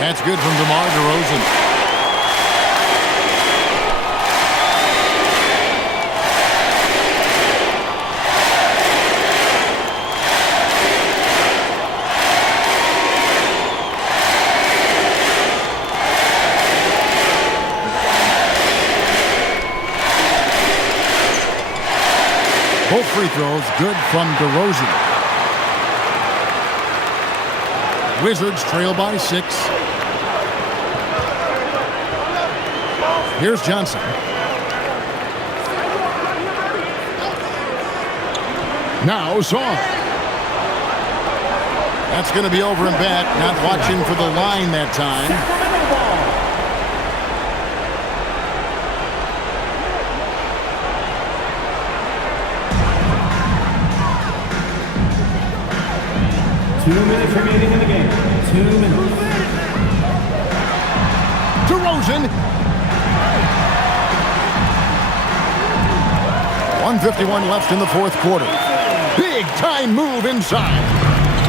That's good from DeMar DeRozan. Both free throws good from DeRozan. Wizards trail by 6. Here's Johnson. Now Sarr. That's going to be over and back. Not watching for the line that time. Two minutes remaining in the game. 2 minutes. DeRozan. 1:51 left in the 4th quarter. Big time move inside.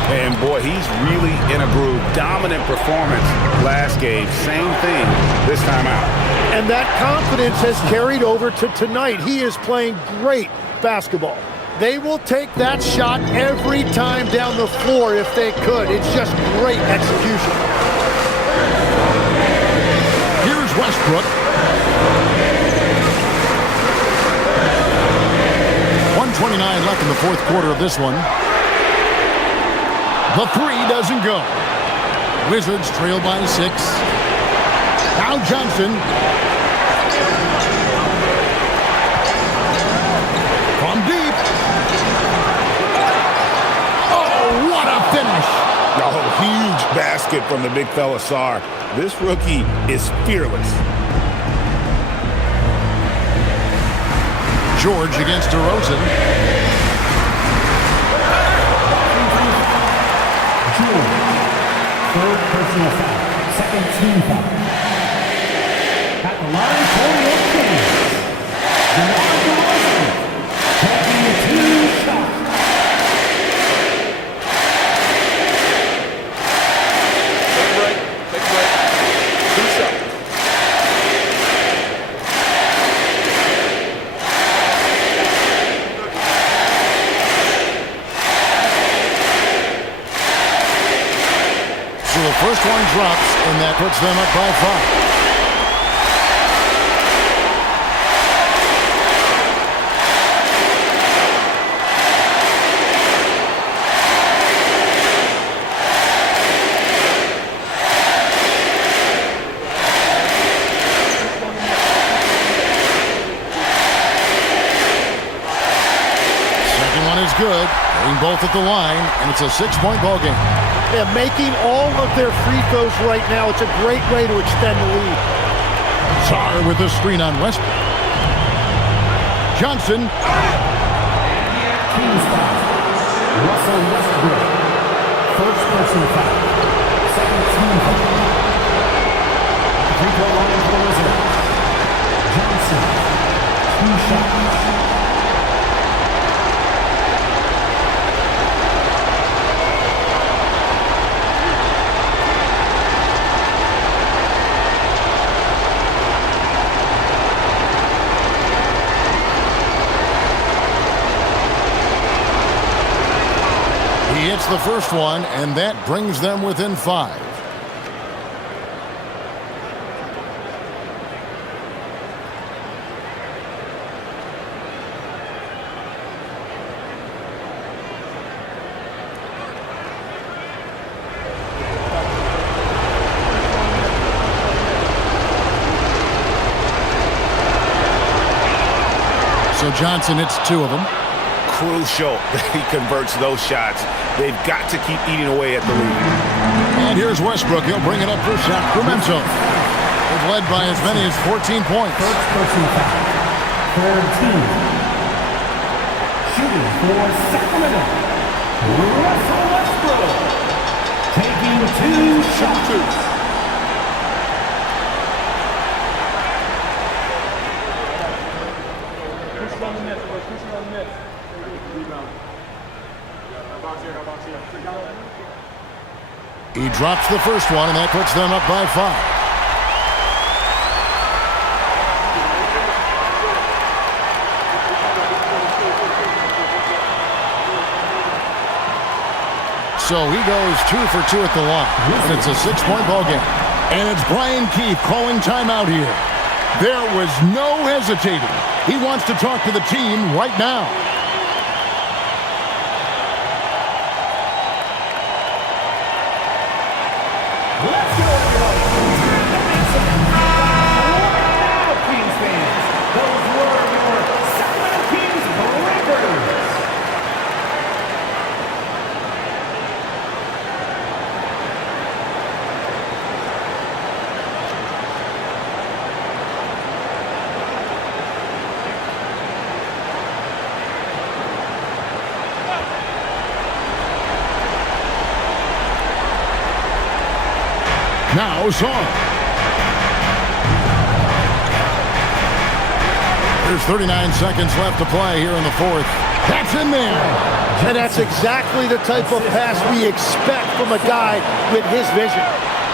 And boy, he's really in a groove. Dominant performance last game. Same thing this time out. And that confidence has carried over to tonight. He is playing great basketball. They will take that shot every time down the floor if they could. It's just great execution. Here's Westbrook. 1:29 left in the 4th quarter of this one. The 3 doesn't go. Wizards trail by 6. Now Johnson. From deep. Oh, what a finish. Oh, huge basket from the big fella Sarr. This rookie is fearless. George against DeRozan. Third personal foul. Second team foul. At the line for the Kings. DeMar DeRozan taking the 2 shot. Take a break. Take a break. 2 shots. So the first one drops, and that puts them up by 5. Second good. Getting both at the line, and it's a 6-point ball game. Yeah, making all of their free throws right now, it's a great way to extend the lead. Czar with the screen on Westbrook. Johnson. Kings foul. Russell Westbrook. First personal foul. Second team foul. Free throw line for the Wizards. Johnson. 2 shots. He hits the first one, and that brings them within 5. So Johnson hits 2 of them. Crucial that he converts those shots. They've got to keep eating away at the lead. And here's Westbrook. He'll bring it up for Sacramento. They've led by as many as 14 points. First personal foul. Third team. Shooting for Sacramento. Russell Westbrook. Taking 2 shots. He drops the first one, and that puts them up by 5. So he goes 2 for 2 at the line, and it's a 6-point ball game. And it's Brian Keefe calling timeout here. There was no hesitating. He wants to talk to the team right now. Let's go, Kings fans. Those were your Sacramento Kings breakers. Now Song. There's 39 seconds left to play here in the 4th. That's in there. And that's exactly the type of pass we expect from a guy with his vision.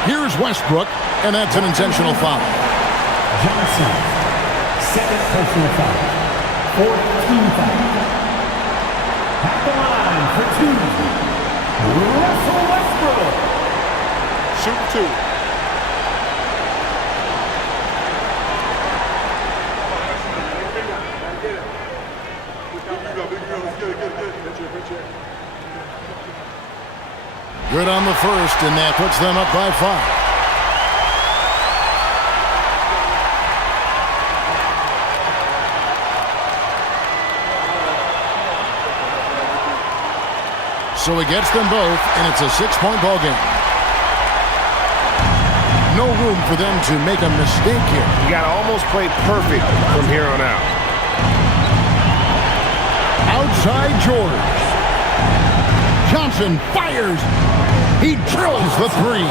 Here's Westbrook, and that's an intentional foul. Johnson. Second personal foul. 4th team foul. At the line for 2. Russell Westbrook. Shoot 2. Good on the first, and that puts them up by 5. So he gets them both, and it's a 6-point ball game. No room for them to make a mistake here. You got to almost play perfect from here on out. Outside George. Johnson fires. He drills the 3.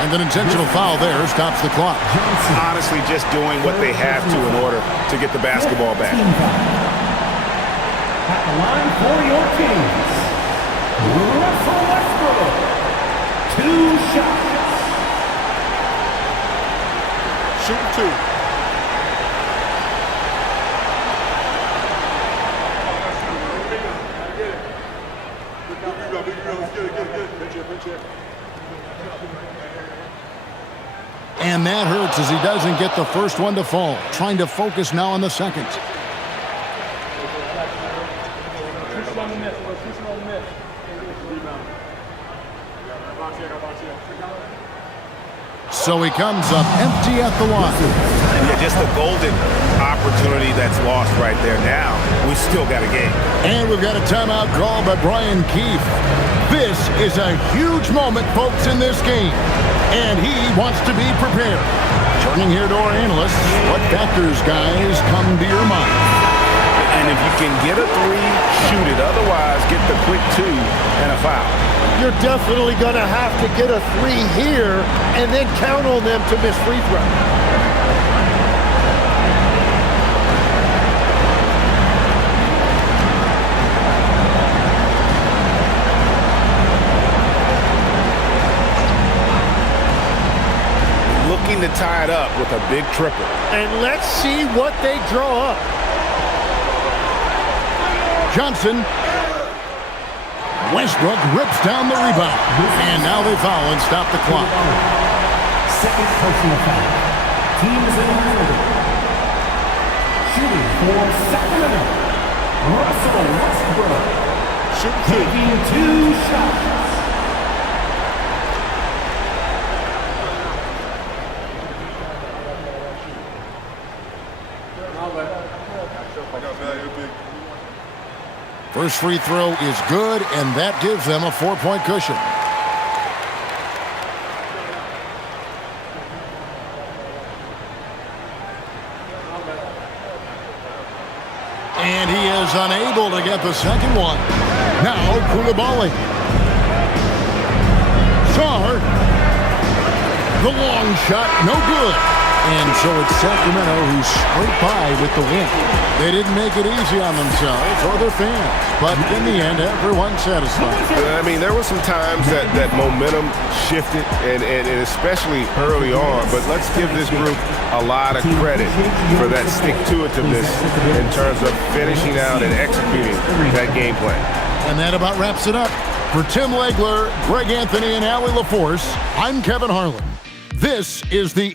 And an intentional foul there stops the clock. Honestly, just doing what they have to in order to get the basketball back. At the line for your Kings, Russell Westbrook. 2 shots. Shoot 2. And that hurts as he doesn't get the first one to fall. Trying to focus now on the second. So he comes up empty at the line. Yeah, just a golden opportunity that's lost right there. Now, we still got a game. And we've got a timeout called by Brian Keefe. This is a huge moment, folks, in this game. And he wants to be prepared. Turning here to our analysts, what factors, guys, come to your mind? And if you can get a three, shoot it. Otherwise, get the quick two and a foul. You're definitely going to have to get a three here and then count on them to miss free throw. Looking to tie it up with a big triple. And let's see what they draw up. Johnson. Westbrook rips down the rebound. And now they foul and stop the clock. Second personal foul. Teams in the middle. Shooting for Sacramento. Russell Westbrook. Taking 2 shots. First free throw is good, and that gives them a 4-point cushion. And he is unable to get the second one. Now, Koulibaly. Sarr. The long shot, no good. And so it's Sacramento who's scraped by with the win. They didn't make it easy on themselves or their fans, but in the end, everyone's satisfied. I mean, there were some times that momentum shifted, and especially early on, but let's give this group a lot of credit for that stick-to-itiveness in terms of finishing out and executing that game plan. And that about wraps it up. For Tim Legler, Greg Anthony, and Allie LaForce, I'm Kevin Harlan. This is the